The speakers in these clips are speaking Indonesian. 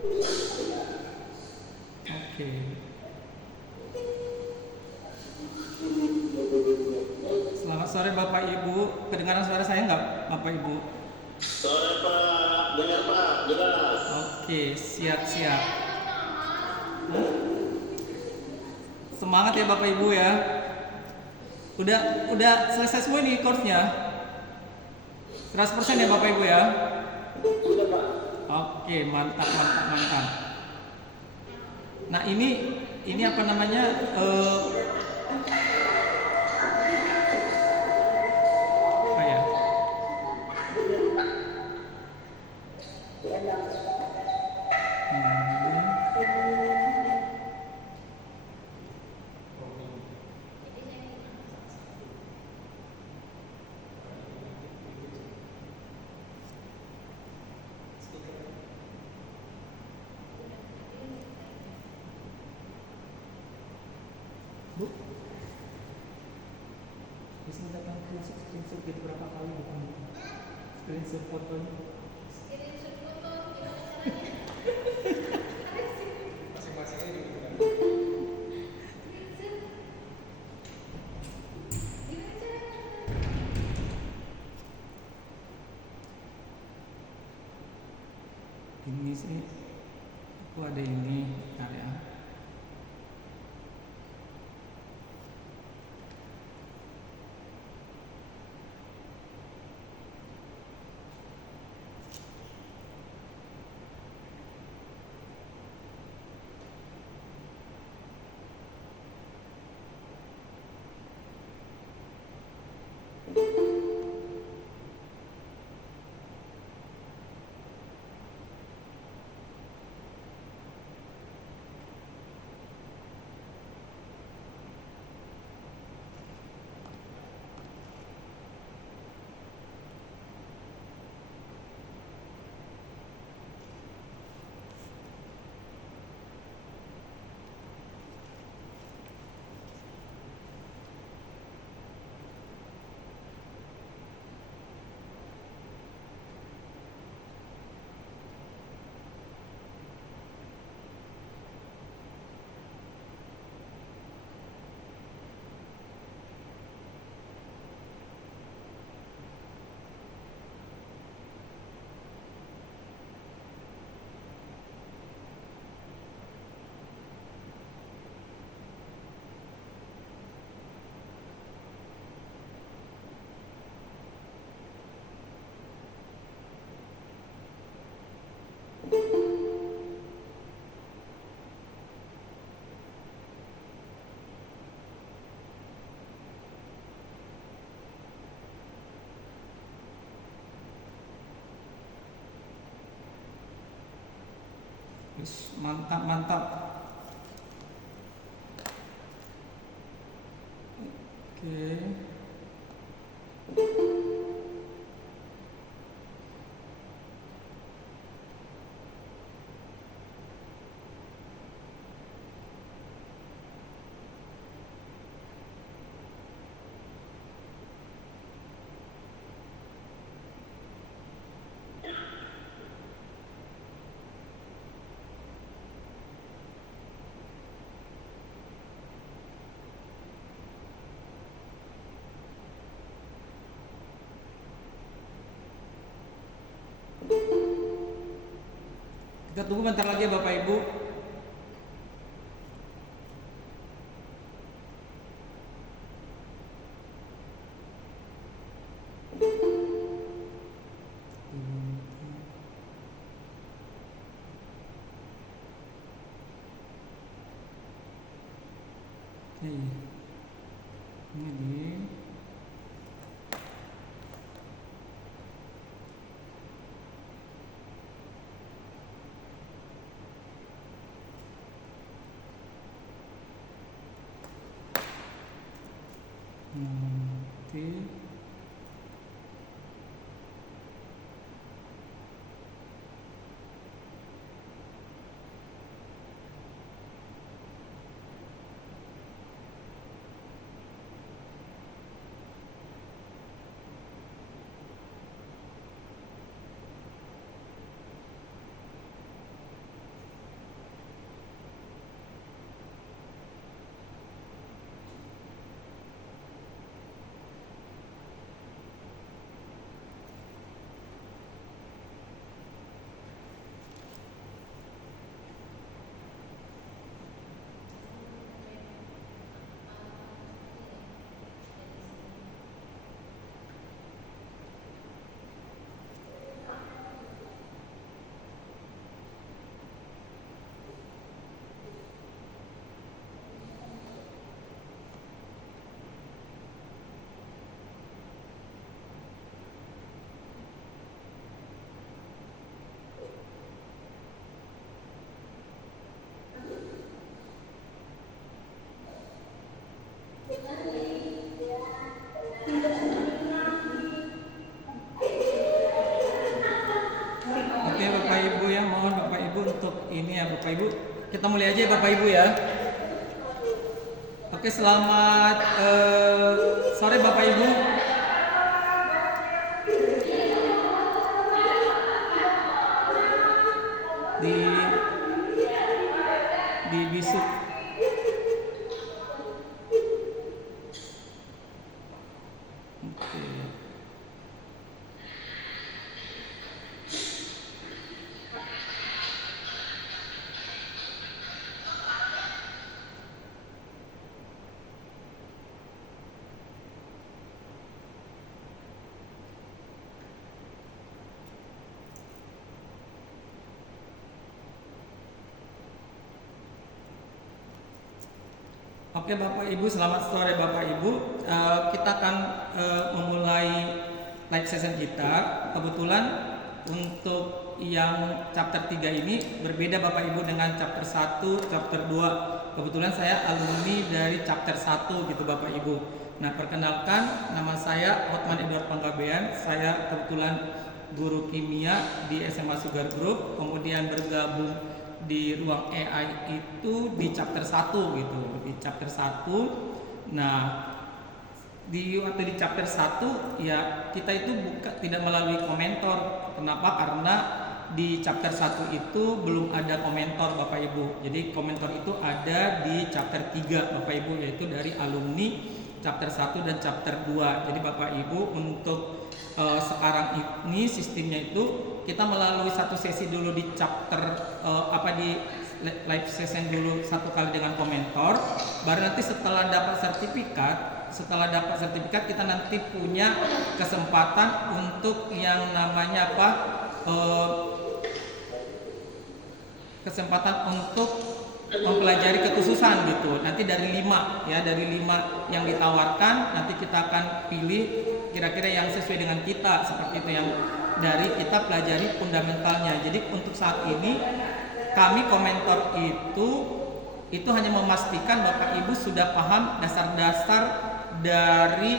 Oke. Selamat sore Bapak Ibu. Kedengaran suara saya nggak Bapak Ibu? Sore Pak, dengar Pak, jelas. Oke, siap-siap. Semangat ya Bapak Ibu ya. Udah selesai semua nih course-nya. 100% ya Bapak Ibu ya. Sudah Pak. Oke, mantap mantap mantap. Nah, ini apa namanya? Apa ya? Bu, bisa datang screenshot gitu berapa kali bukan? Screenshot fotonya. Ini sih, aku ada ini, bentar ya. Mantap mantap. Oke. Kita tunggu bentar lagi ya Bapak Ibu. Ini nanti ini ya Bapak Ibu. Kita mulai aja ya Bapak Ibu ya. Oke, selamat sore Bapak Ibu. Di bisuk. Oke. Oke Bapak Ibu, selamat sore Bapak Ibu. Kita akan memulai live session kita. Kebetulan untuk yang chapter 3 ini berbeda Bapak Ibu dengan chapter 1, chapter 2. Kebetulan saya alumni dari chapter 1 gitu Bapak Ibu. Nah, perkenalkan, nama saya Hotman Edward Panggabean. Saya kebetulan guru kimia di SMA Sugar Group, kemudian bergabung di ruang AI itu di chapter 1 gitu, di chapter 1. Nah, waktu di chapter 1 ya kita itu tidak melalui komentor. Kenapa? Karena di chapter 1 itu belum ada komentor Bapak Ibu. Jadi komentor itu ada di chapter 3 Bapak Ibu, yaitu dari alumni chapter 1 dan chapter 2. Jadi Bapak Ibu untuk sekarang ini sistemnya itu kita melalui satu sesi dulu di chapter di live session dulu satu kali dengan komentor, baru nanti setelah dapat sertifikat kita nanti punya kesempatan untuk yang namanya kesempatan untuk mempelajari kekhususan gitu. Nanti dari 5 yang ditawarkan, nanti kita akan pilih kira-kira yang sesuai dengan kita, seperti itu, yang dari kita pelajari fundamentalnya. Jadi untuk saat ini kami komentor itu hanya memastikan Bapak Ibu sudah paham dasar-dasar dari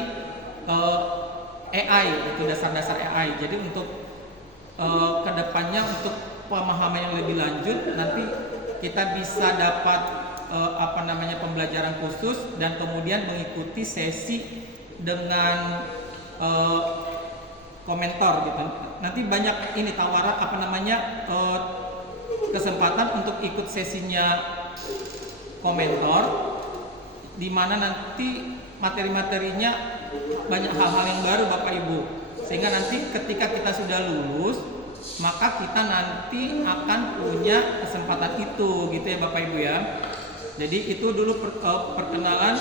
AI, itu dasar-dasar AI. Jadi untuk kedepannya untuk pemahaman yang lebih lanjut nanti kita bisa dapat pembelajaran khusus dan kemudian mengikuti sesi dengan komentor gitu. Nanti banyak ini tawaran kesempatan untuk ikut sesinya komentor, di mana nanti materi-materinya banyak hal-hal yang baru Bapak Ibu. Sehingga nanti ketika kita sudah lulus, maka kita nanti akan punya kesempatan itu gitu ya Bapak Ibu ya. Jadi itu dulu perkenalan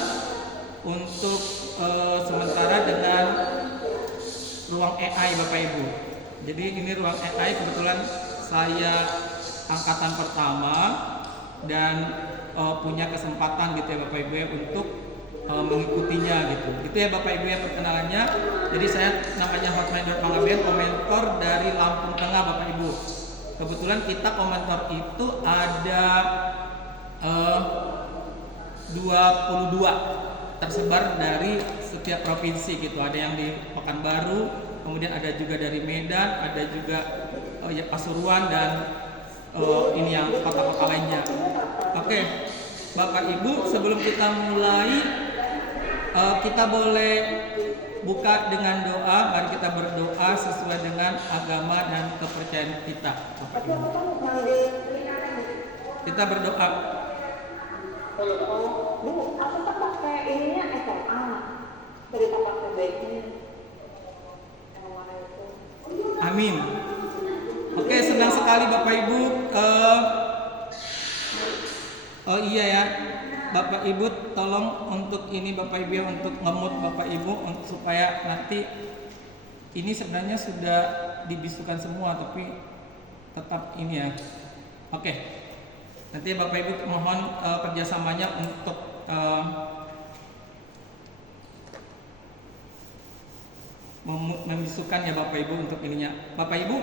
untuk sementara dengan ruang AI Bapak Ibu. Jadi ini ruang AI, kebetulan saya angkatan pertama dan punya kesempatan gitu ya Bapak Ibu ya untuk mengikutinya gitu. Itu ya Bapak Ibu ya perkenalannya. Jadi saya namanya Hotman Edward Panggabean, komentor dari Lampung Tengah Bapak Ibu. Kebetulan kita komentor itu ada 22 tersebar dari setiap provinsi gitu. Ada yang di Pekanbaru, kemudian ada juga dari Medan, ada juga Pasuruan dan ini yang kota-kota lainnya. Oke, Bapak Ibu, sebelum kita mulai kita boleh buka dengan doa. Mari kita berdoa sesuai dengan agama dan kepercayaan kita. Kita berdoa. Bu, aku kan pakai ininya SMA, cerita pakai baiknya. Amin. Oke, senang sekali Bapak Ibu. Iya ya, Bapak Ibu tolong untuk ini Bapak Ibu ya, untuk ngemut Bapak Ibu supaya nanti ini sebenarnya sudah dibisukan semua, tapi tetap ini ya. Oke. Nanti Bapak Ibu mohon kerjasamanya untuk membisukan ya Bapak Ibu untuk ininya. Bapak Ibu,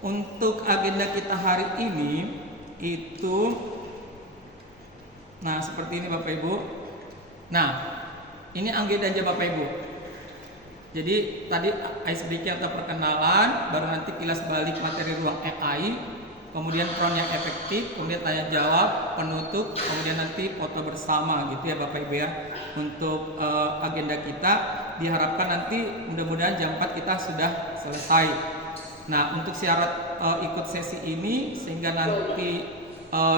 untuk agenda kita hari ini itu, nah seperti ini Bapak Ibu. Nah, ini agenda aja Bapak Ibu. Jadi tadi icebreaking atau perkenalan, baru nanti kilas balik materi ruang AI. kemudian prompt yang efektif, kemudian tanya jawab, penutup, kemudian nanti foto bersama gitu ya Bapak Ibu ya. Untuk agenda kita diharapkan nanti mudah-mudahan jam 4 kita sudah selesai. Nah, untuk syarat ikut sesi ini sehingga nanti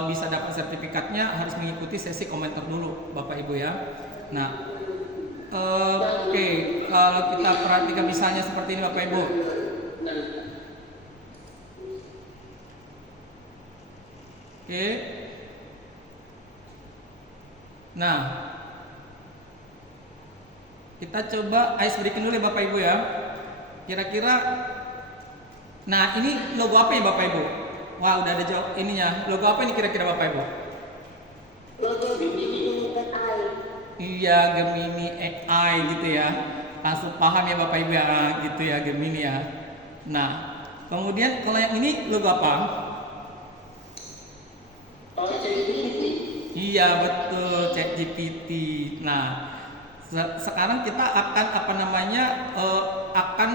bisa dapat sertifikatnya harus mengikuti sesi komentar dulu Bapak Ibu ya. Nah, oke, kalau kita perhatikan misalnya seperti ini Bapak Ibu. Oke. Nah, kita coba ice breaking dulu ya Bapak Ibu ya. Kira-kira, nah ini logo apa ya Bapak Ibu? Wah, udah ada jawab ininya. Logo apa ini kira-kira Bapak Ibu? Logo Gemini AI. Iya, Gemini AI gitu ya. Langsung paham ya Bapak Ibu ya, gitu ya Gemini ya. Nah, kemudian kalau yang ini logo apa? Iya betul, ChatGPT. Nah, sekarang kita akan akan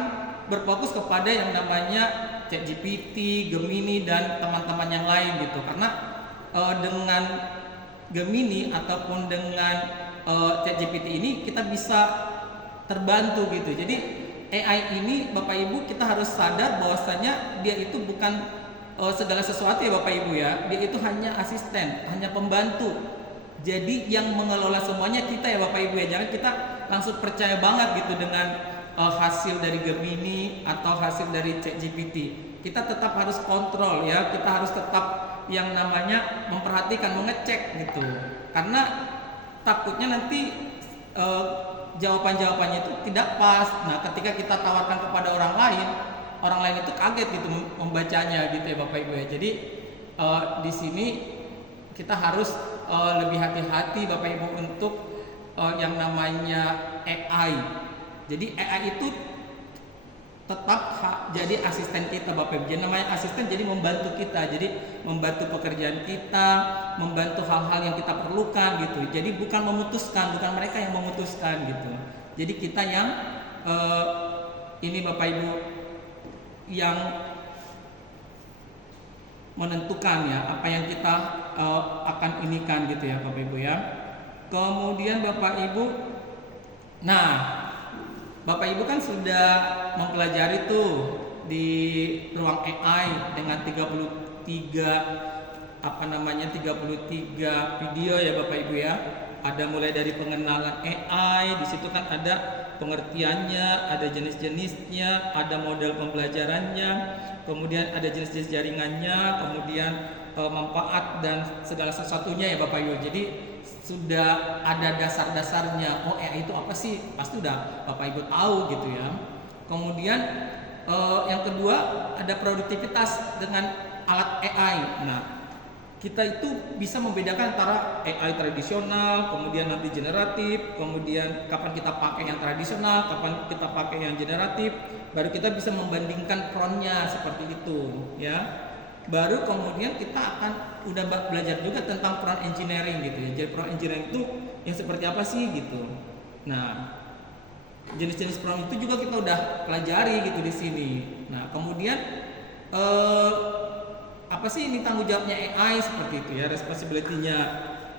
berfokus kepada yang namanya ChatGPT, Gemini dan teman-teman yang lain gitu. Karena dengan Gemini ataupun dengan ChatGPT ini kita bisa terbantu gitu. Jadi AI ini Bapak Ibu kita harus sadar bahwasanya dia itu bukan segala sesuatu ya Bapak Ibu ya. Dia itu hanya asisten, hanya pembantu. Jadi yang mengelola semuanya kita ya Bapak Ibu ya. Jangan kita langsung percaya banget gitu dengan hasil dari Gemini atau hasil dari ChatGPT. Kita tetap harus kontrol ya. Kita harus tetap yang namanya memperhatikan, mengecek gitu. Karena takutnya nanti jawaban-jawabannya itu tidak pas. Nah, ketika kita tawarkan kepada orang lain itu kaget gitu membacanya gitu ya Bapak Ibu ya. Jadi di sini kita harus lebih hati-hati Bapak Ibu untuk yang namanya AI. Jadi AI itu tetap jadi asisten kita Bapak Ibu. Jadi namanya asisten jadi membantu kita. Jadi membantu pekerjaan kita, membantu hal-hal yang kita perlukan gitu. Jadi bukan memutuskan, bukan mereka yang memutuskan gitu. Jadi kita yang ini Bapak Ibu yang menentukan ya apa yang kita akan inikan gitu ya Bapak Ibu ya. Kemudian Bapak Ibu, nah Bapak Ibu kan sudah mempelajari tuh di ruang AI dengan 33 video ya Bapak Ibu ya. Ada mulai dari pengenalan AI, di situ kan ada pengertiannya, ada jenis-jenisnya, ada model pembelajarannya, kemudian ada jenis-jenis jaringannya, kemudian manfaat dan segala sesuatunya ya Bapak Ibu. Jadi sudah ada dasar-dasarnya. Oh, AI itu apa sih? Pasti udah Bapak Ibu tahu gitu ya. Kemudian yang kedua ada produktivitas dengan alat AI. Nah, kita itu bisa membedakan antara AI tradisional, kemudian nanti generatif, kemudian kapan kita pakai yang tradisional, kapan kita pakai yang generatif, baru kita bisa membandingkan prompt-nya seperti itu, ya. Baru kemudian kita akan udah belajar juga tentang prompt engineering gitu ya. Jadi prompt engineering itu yang seperti apa sih gitu. Nah, jenis-jenis prompt itu juga kita udah pelajari gitu di sini. Nah, kemudian apa sih ini tanggung jawabnya AI seperti itu ya, responsibility-nya.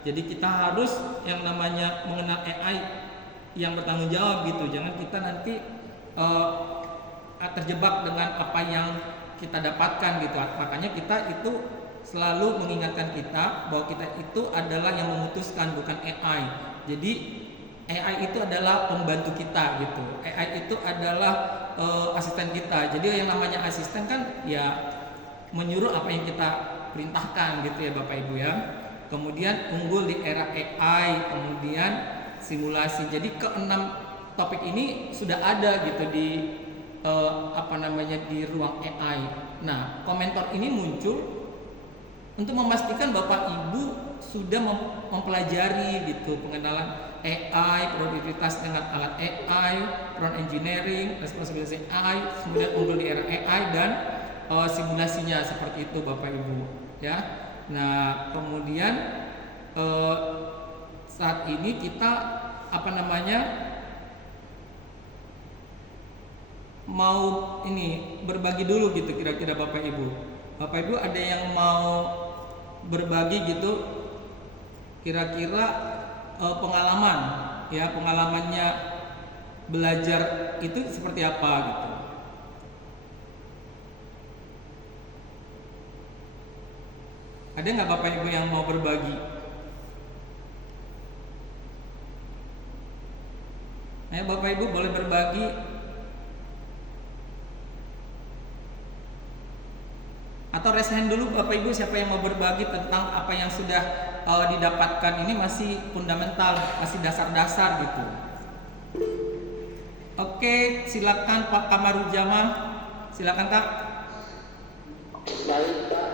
Jadi kita harus yang namanya mengenal AI yang bertanggung jawab gitu. Jangan kita nanti terjebak dengan apa yang kita dapatkan gitu. Makanya kita itu selalu mengingatkan kita bahwa kita itu adalah yang memutuskan, bukan AI. Jadi AI itu adalah pembantu kita gitu. AI itu adalah asisten kita. Jadi yang namanya asisten kan ya menyuruh apa yang kita perintahkan gitu ya Bapak Ibu ya. Kemudian unggul di era AI, kemudian simulasi. Jadi keenam topik ini sudah ada gitu di di ruang AI. Nah, komentar ini muncul untuk memastikan Bapak Ibu sudah mempelajari gitu pengenalan AI, produktivitas dengan alat AI, prompt engineering, responsibility AI, kemudian unggul di era AI dan simulasinya seperti itu Bapak Ibu ya. Nah, kemudian saat ini kita mau ini berbagi dulu gitu kira-kira Bapak Ibu. Bapak Ibu ada yang mau berbagi gitu kira-kira pengalaman ya, pengalamannya belajar itu seperti apa gitu. Ada nggak Bapak Ibu yang mau berbagi? Ayo Bapak Ibu boleh berbagi. Atau raise hand dulu Bapak Ibu, siapa yang mau berbagi tentang apa yang sudah didapatkan ini masih fundamental, masih dasar-dasar gitu. Oke, silakan Pak Kamarudzaman. Silakan Kak. Baik Pak,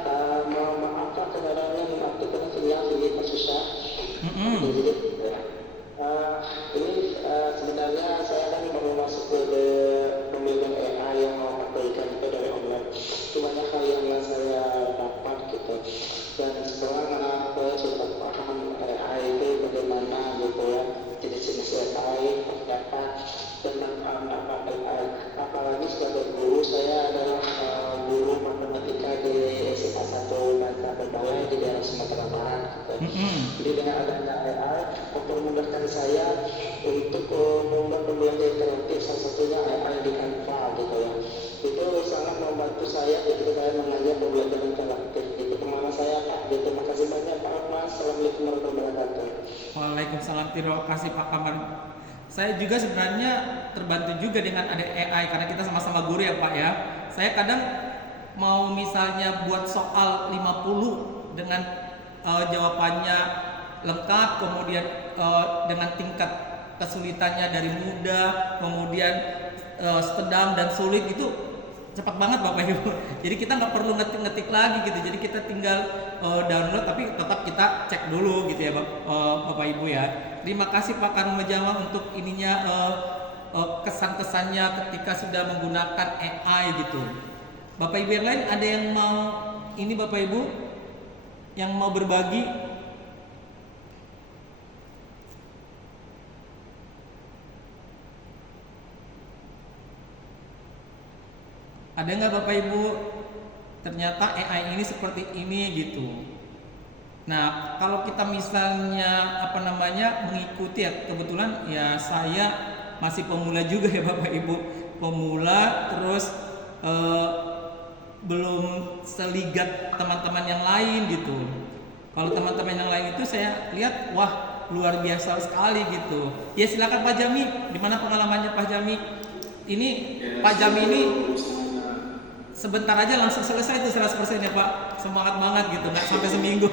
mohon maaf Pak kebenarannya membantu karena sinyal sedikit susah. Ini sebenarnya saya kan baru masuk ke pemilihan AI yang mau aplikasikan itu dari online. Itu banyak hal yang saya dapat gitu. Dan setelah saya sudah paham AI itu bagaimana gitu ya, jenis-jenis AI terdapat dan manfaat AI. Apalagi sebagai guru, saya adalah guru matematika di SMA 1 Banta Berbalai di daerah Sumatera Barat. Jadi dengan adanya AI mempermudahkan saya untuk membuat pembelajaran interaktif, salah satunya AI di Canva gitu ya. Itu sangat membantu saya ketika saya mengajar pembelajaran interaktif. Itu kemana saya Pak? Gitu. Terima kasih banyak Pak Mas. Assalamualaikum warahmatullahi wabarakatuh. Waalaikumsalam, terima kasih Pak Kamar. Saya juga sebenarnya terbantu juga dengan ada AI karena kita sama-sama guru ya Pak ya. Saya kadang mau misalnya buat soal 50 dengan jawabannya lengkap, kemudian dengan tingkat kesulitannya dari mudah, kemudian sedang dan sulit, itu cepat banget Bapak Ibu. Jadi kita nggak perlu ngetik-ngetik lagi gitu. Jadi kita tinggal download, tapi tetap kita cek dulu gitu ya Bapak Ibu ya. Terima kasih Pak Kamarudzaman untuk ininya kesan-kesannya ketika sudah menggunakan AI gitu. Bapak Ibu yang lain ada yang mau ini Bapak Ibu yang mau berbagi? Ada nggak Bapak Ibu? Ternyata AI ini seperti ini gitu. Nah, kalau kita misalnya mengikuti ya, kebetulan ya saya masih pemula juga ya Bapak Ibu, pemula terus belum seligat teman-teman yang lain gitu. Kalau teman-teman yang lain itu saya lihat wah luar biasa sekali gitu. Ya silakan Pak Jami, gimana pengalamannya Pak Jami? Ini Pak Jami ini sebentar aja langsung selesai itu 100% ya Pak, semangat banget gitu, nggak sampai seminggu.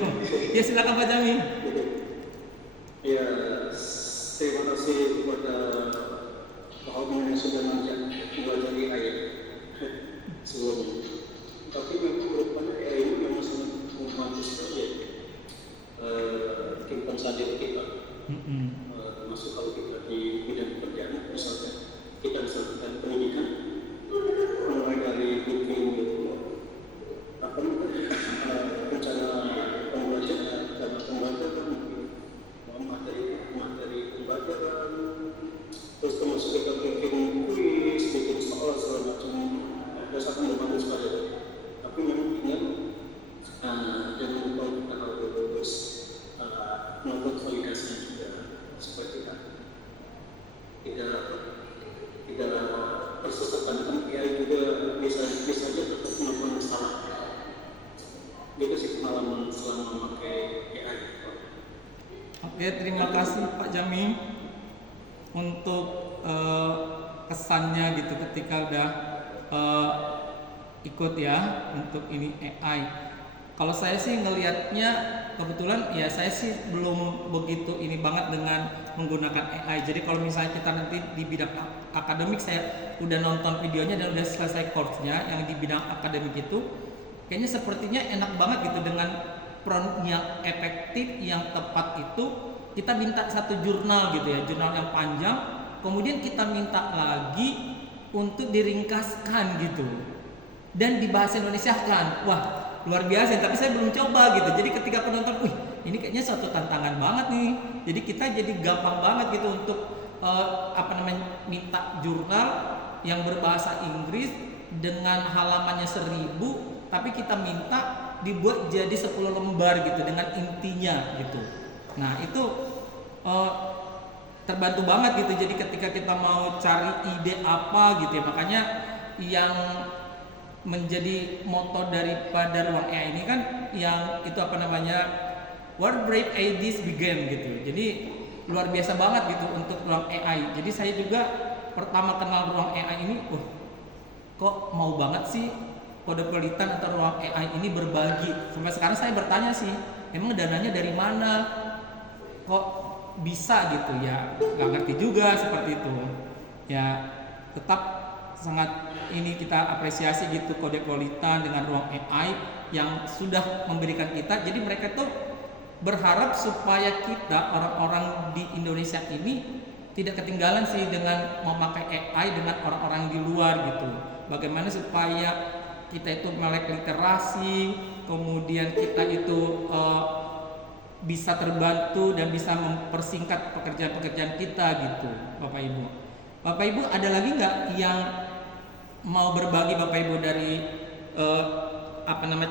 Ya silakan Pak Jami. Ya, terima kasih kepada Pak Omong yang sudah mengajak belajar AI sebelumnya. Tapi memang rupanya AI ini memang sangat membantu sekali kehidupan sehari-hari kita. Termasuk kalau kita di bidang pekerjaan, misalnya kita misalkan pendidikan, mulai dari bikin rencana pembelajaran, materi pembelajaran, terus termasuk kita bikin kuis, bikin soal segala macam, dasarnya membantu sekali. Tapi memang ingat jangan lupa kita harus melakukan validasi juga supaya tidak tersesatkan. Kan AI juga bisa saja tetap melakukan salah. Itu sih pengalaman selama memakai AI. Oke, terima kasih Pak Jami untuk kesannya gitu ketika udah ikut ya untuk ini AI. Kalau saya sih ngelihatnya kebetulan ya saya sih belum begitu ini banget dengan menggunakan AI. Jadi kalau misalnya kita nanti di bidang akademik, saya udah nonton videonya dan udah selesai course-nya yang di bidang akademik itu, kayaknya sepertinya enak banget gitu dengan prompt yang efektif, yang tepat itu. Kita minta satu jurnal gitu ya, jurnal yang panjang, kemudian kita minta lagi untuk diringkaskan gitu dan dibahasa Indonesia kan. Wah luar biasa, tapi saya belum coba gitu. Jadi ketika penonton, ini kayaknya suatu tantangan banget nih. Jadi kita jadi gampang banget gitu untuk minta jurnal yang berbahasa Inggris dengan halamannya 1000 tapi kita minta dibuat jadi 10 lembar gitu dengan intinya gitu. Nah itu terbantu banget gitu. Jadi ketika kita mau cari ide apa gitu ya, makanya yang menjadi moto daripada ruang AI ini kan yang itu apa namanya, where brave ideas begin gitu. Jadi luar biasa banget gitu untuk ruang AI. Jadi saya juga pertama kenal ruang AI ini, kok mau banget sih Kodepolitan atau ruang AI ini berbagi. Sampai sekarang saya bertanya sih, emang dananya dari mana? Kok bisa gitu ya? Gak ngerti juga seperti itu. Ya tetap sangat ini kita apresiasi gitu Kodepolitan dengan ruang AI yang sudah memberikan kita. Jadi mereka tuh berharap supaya kita orang-orang di Indonesia ini tidak ketinggalan sih dengan memakai AI dengan orang-orang di luar gitu. Bagaimana supaya kita itu melek literasi, kemudian kita itu bisa terbantu dan bisa mempersingkat pekerjaan-pekerjaan kita gitu, Bapak Ibu. Bapak Ibu ada lagi nggak yang mau berbagi Bapak Ibu dari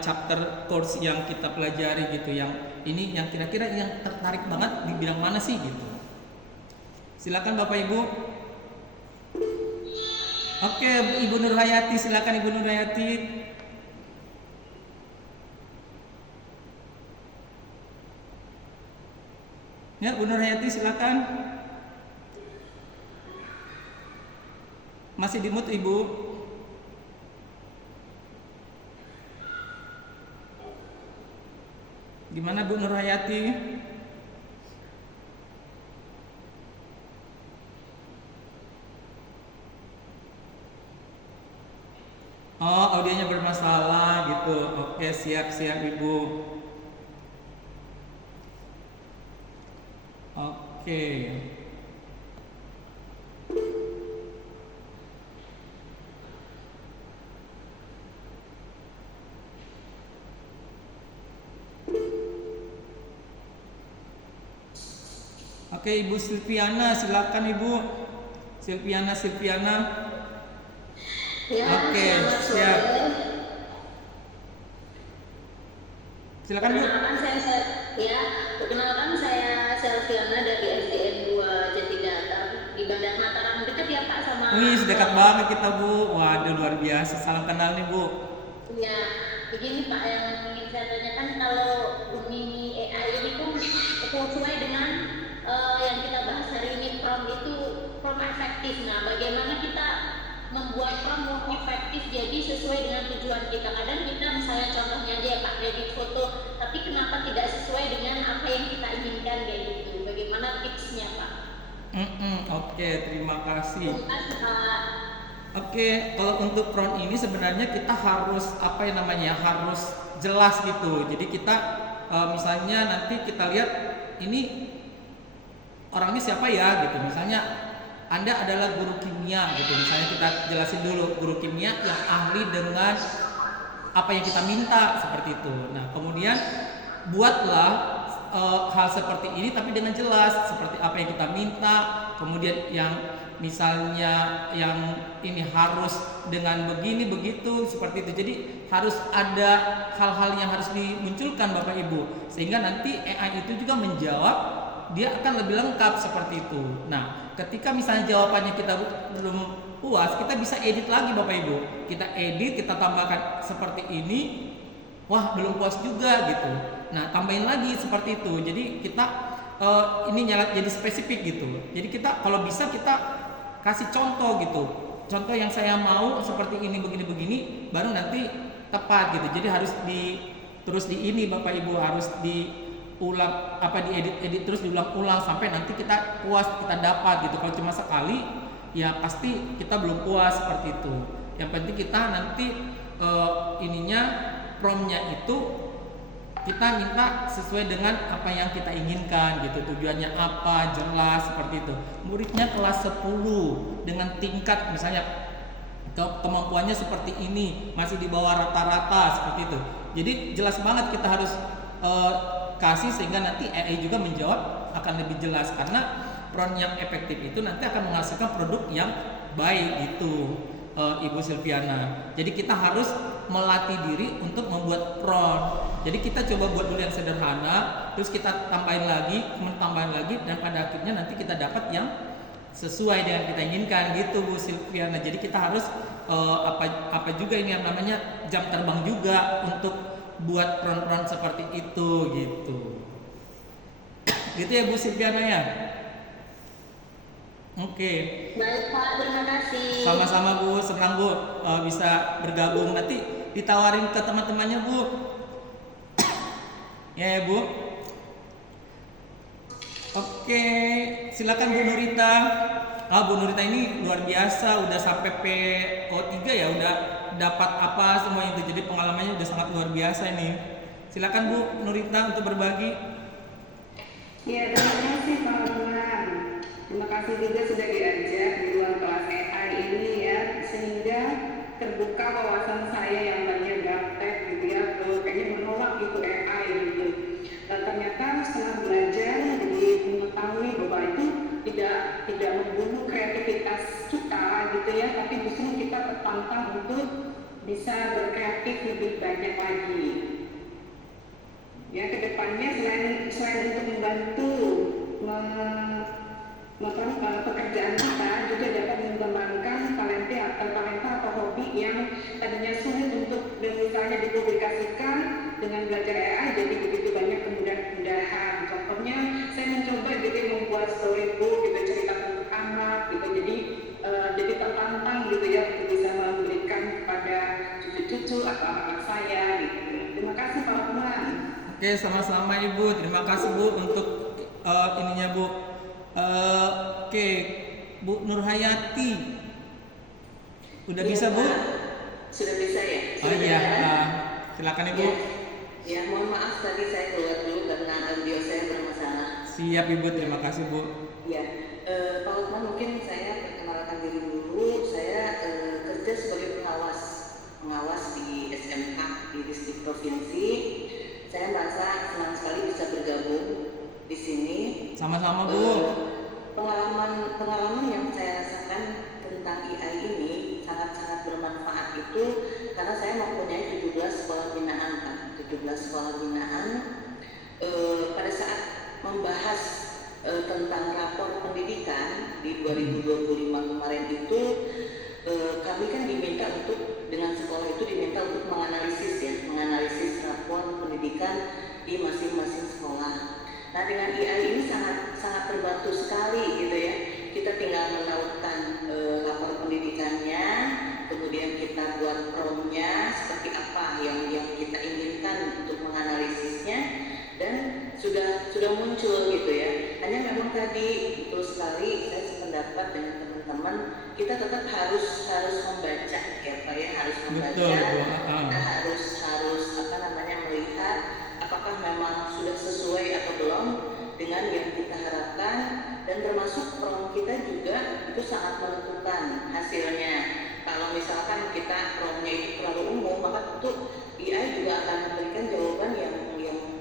chapter course yang kita pelajari gitu, yang ini yang kira-kira yang tertarik banget di bidang mana sih gitu? Silakan Bapak Ibu. Oke, Ibu Nur Hayati, silakan Ibu Nur Hayati. Ya, Bu Nur Hayati silakan. Masih di mute Ibu. Gimana Bu Nur Hayati? Oh, audionya bermasalah gitu. Oke, siap-siap Ibu. Oke. Oke, Ibu Silviana, silakan Ibu. Silviana. Ya, Oke, selamat sore. siap. Silakan Bu. Perkenalkan saya Selviana dari SDN 2 Jatidatar di Bandar Mataram. Dekat ya Pak sama. Wih, dekat banget kita Bu. Waduh, luar biasa. Salam kenal nih Bu. Ya, begini Pak, yang ingin saya tanyakan, kalau bunyi AI ini pun sesuai dengan yang kita bahas hari ini, prompt itu prompt efektif. Nah, bagaimana kita membuat prompt yang efektif jadi sesuai dengan tujuan kita? Kadang kita misalnya contohnya aja ya Pak, edit foto, tapi kenapa tidak sesuai dengan apa yang kita inginkan kayak gitu? Bagaimana tipsnya Pak? Oke, terima kasih. Terima kasih Pak. Oke, kalau untuk prompt ini sebenarnya kita harus harus jelas gitu. Jadi kita misalnya nanti kita lihat ini orangnya siapa ya gitu. Misalnya Anda adalah guru kimia gitu. Misalnya kita jelasin dulu, guru kimia yang ahli dengan apa yang kita minta seperti itu. Nah, kemudian buatlah hal seperti ini tapi dengan jelas seperti apa yang kita minta. Kemudian yang misalnya yang ini harus dengan begini begitu seperti itu. Jadi harus ada hal-hal yang harus dimunculkan Bapak Ibu, sehingga nanti AI itu juga menjawab, dia akan lebih lengkap seperti itu. Nah, ketika misalnya jawabannya kita belum puas, kita bisa edit lagi Bapak Ibu. Kita edit, kita tambahkan seperti ini. Wah, belum puas juga gitu. Nah, tambahin lagi seperti itu. Jadi kita ini nyalat jadi spesifik gitu. Jadi kita kalau bisa kita kasih contoh gitu. Contoh yang saya mau seperti ini begini-begini, baru nanti tepat gitu. Jadi harus terus di ini Bapak Ibu, harus diulang diedit terus diulang-ulang sampai nanti kita puas, kita dapat gitu. Kalau cuma sekali ya pasti kita belum puas seperti itu. Yang penting kita nanti promptnya itu kita minta sesuai dengan apa yang kita inginkan gitu, tujuannya apa, jelas seperti itu. Muridnya kelas 10 dengan tingkat misalnya kemampuannya seperti ini, masih di bawah rata-rata seperti itu. Jadi jelas banget kita harus kasih sehingga nanti AI juga menjawab akan lebih jelas, karena prompt yang efektif itu nanti akan menghasilkan produk yang baik itu Ibu Silviana. Jadi kita harus melatih diri untuk membuat prompt. Jadi kita coba buat dulu yang sederhana, terus kita tambahin lagi, dan pada akhirnya nanti kita dapat yang sesuai dengan kita inginkan gitu Bu Silviana. Jadi kita harus apa juga ini yang namanya jam terbang juga untuk buat prompt seperti itu gitu. Gitu ya Bu Silviana ya. Oke. Baik Pak, terima kasih. Sama-sama Bu, senang Bu bisa bergabung. Nanti ditawarin ke teman-temannya Bu. Ya Bu. Oke, silakan Bu Nurita. Bu Nurita ini luar biasa, udah sampai PO3 ya, udah dapat apa semua itu. Jadi pengalamannya udah sangat luar biasa ini. Silakan Bu Nurita untuk berbagi. Ya, terima kasih Pak Lukman. Terima kasih juga sudah diajak di ruang kelas AI ini ya, sehingga terbuka wawasan saya yang banyak gaptek gitu ya, kayaknya menolak itu AI gitu. Dan ternyata setelah belajar jadi mengetahui bahwa itu tidak membunuh kreativitas kita gitu ya, tapi justru kita tertantang untuk bisa berkreatif lebih banyak lagi. Ya, kedepannya selain untuk membantu pekerjaan kita juga dapat mengembangkan talenta atau hobi yang tadinya sulit untuk misalnya dipublikasikan dengan belajar AI jadi begitu banyak kemudahan. Contohnya saya mencoba jadi membuat storybook gitu, cerita untuk anak gitu, jadi tertantang gitu ya untuk bisa memberikan kepada cucu-cucu atau anak-anak saya gitu. Terima kasih Pak Lukman. Oke, sama-sama Ibu. Terima kasih Bu untuk ininya Bu. Oke, Bu Nurhayati. Udah Ya, bisa Bu? Sudah bisa ya? Oh iya, silakan Ibu. Ya, mohon maaf tadi saya keluar dulu karena audio saya bermasalah. Siap Ibu, terima kasih Bu. Ya, Pak Lukman mungkin saya perkenalkan diri dulu. Saya kerja sebagai pengawas di SMK di distrik provinsi. Saya merasa senang sekali bisa bergabung di sini. Sama-sama Bu. Pengalaman yang saya rasakan tentang AI ini sangat-sangat bermanfaat itu karena saya mempunyai 17 sekolah binaan Pak. 17 sekolah binaan pada saat membahas tentang rapor pendidikan di 2025 kemarin itu kami kan diminta untuk dengan sekolah itu diminta untuk menganalisis rapor pendidikan di masing-masing sekolah. Nah, dengan AI ini sangat terbantu sekali gitu ya. Kita tinggal menautkan rapor pendidikannya, kemudian kita buat prompt-nya seperti apa yang kita inginkan untuk menganalisisnya, dan sudah muncul gitu ya. Hanya memang tadi betul sekali saya sependapat dengan teman-teman, kita tetap harus membaca ya Pak ya, harus membaca. Betul, Kita harus melihat apakah memang sudah sesuai atau belum dengan yang kita harapkan, dan termasuk prompt kita juga itu sangat menentukan hasilnya. Kalau misalkan kita prompt-nya itu terlalu umum, maka tentu AI juga akan memberikan jawaban yang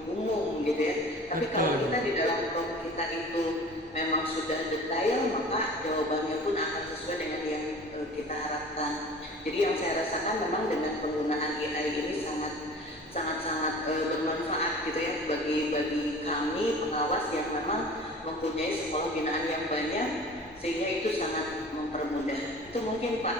umum gitu ya. Tapi kalau kita di dalam prompt kita itu memang sudah detail, maka jawabannya pun akan sesuai dengan yang kita harapkan. Jadi yang saya rasakan memang dengan penggunaan AI ini sangat bermanfaat gitu ya bagi kami pengawas yang memang mempunyai sekolah binaan yang banyak, sehingga itu sangat mempermudah. Itu mungkin Pak.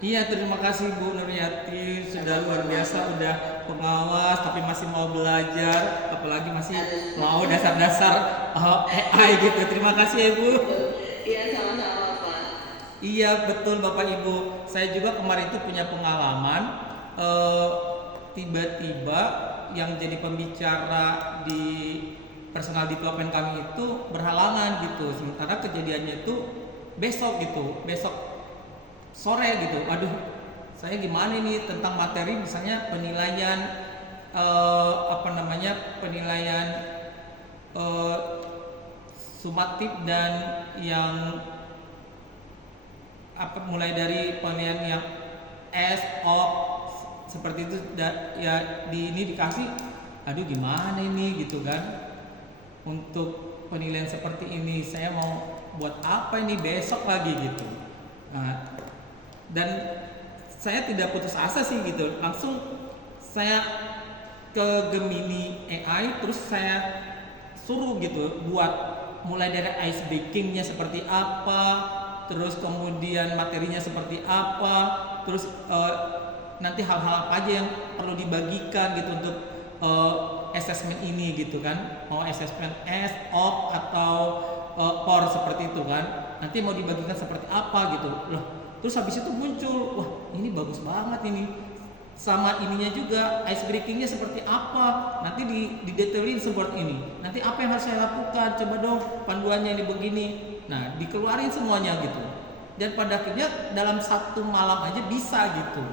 Iya, terima kasih Bu Nurhayati, sudah luar biasa, udah pengawas tapi masih mau belajar, apalagi masih mau dasar-dasar AI gitu. Terima kasih ya Bu. Iya, sama-sama Pak. Iya betul Bapak Ibu, saya juga kemarin itu punya pengalaman tiba-tiba yang jadi pembicara di personal development kami itu berhalangan gitu, sementara kejadiannya itu besok sore gitu. Aduh, saya gimana nih tentang materi misalnya penilaian penilaian sumatif dan yang mulai dari penilaian yang S, O seperti itu ya ini dikasih, aduh gimana ini gitu kan, untuk penilaian seperti ini saya mau buat apa ini besok lagi gitu. Nah, dan saya tidak putus asa sih gitu. Langsung saya ke Gemini AI, terus saya suruh gitu buat mulai dari ice breakingnya seperti apa, terus kemudian materinya seperti apa, terus nanti hal-hal apa aja yang perlu dibagikan gitu untuk assessment ini gitu kan, mau assessment S, OP atau POR seperti itu kan, nanti mau dibagikan seperti apa gitu loh. Terus habis itu muncul, wah ini bagus banget ini, sama ininya juga ice breakingnya seperti apa, nanti didetailin seperti ini, nanti apa yang harus saya lakukan, coba dong panduannya ini begini. Nah dikeluarin semuanya gitu, dan pada akhirnya dalam satu malam aja bisa gitu.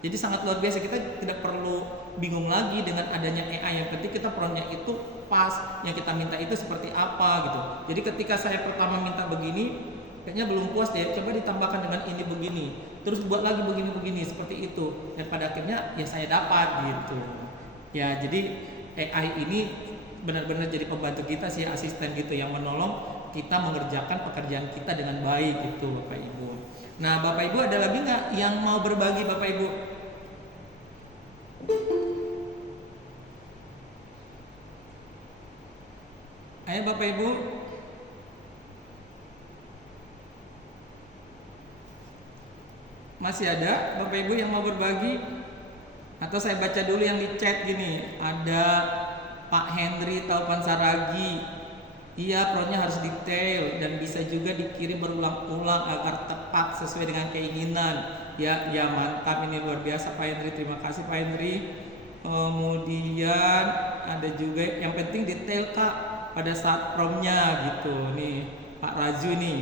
Jadi sangat luar biasa, kita tidak perlu bingung lagi dengan adanya AI. Yang penting kita promptnya itu pas, yang kita minta itu seperti apa gitu. Jadi ketika saya pertama minta begini, kayaknya belum puas deh, coba ditambahkan dengan ini begini, terus buat lagi begini seperti itu, dan pada akhirnya ya saya dapat gitu. Ya jadi AI ini benar-benar jadi pembantu kita sih, asisten gitu yang menolong kita mengerjakan pekerjaan kita dengan baik gitu Bapak Ibu. Nah Bapak Ibu ada lagi nggak yang mau berbagi Bapak Ibu? Ayo Bapak Ibu. Masih ada Bapak Ibu yang mau berbagi? Atau saya baca dulu yang di chat gini. Ada Pak Henry Taupan Saragi. Iya, promptnya harus detail dan bisa juga dikirim berulang-ulang agar tepat sesuai dengan keinginan. Ya mantap, ini luar biasa Pak Henry. Terima kasih Pak Henry. Kemudian ada juga yang penting detail Kak pada saat promptnya gitu. Nih Pak Raju nih.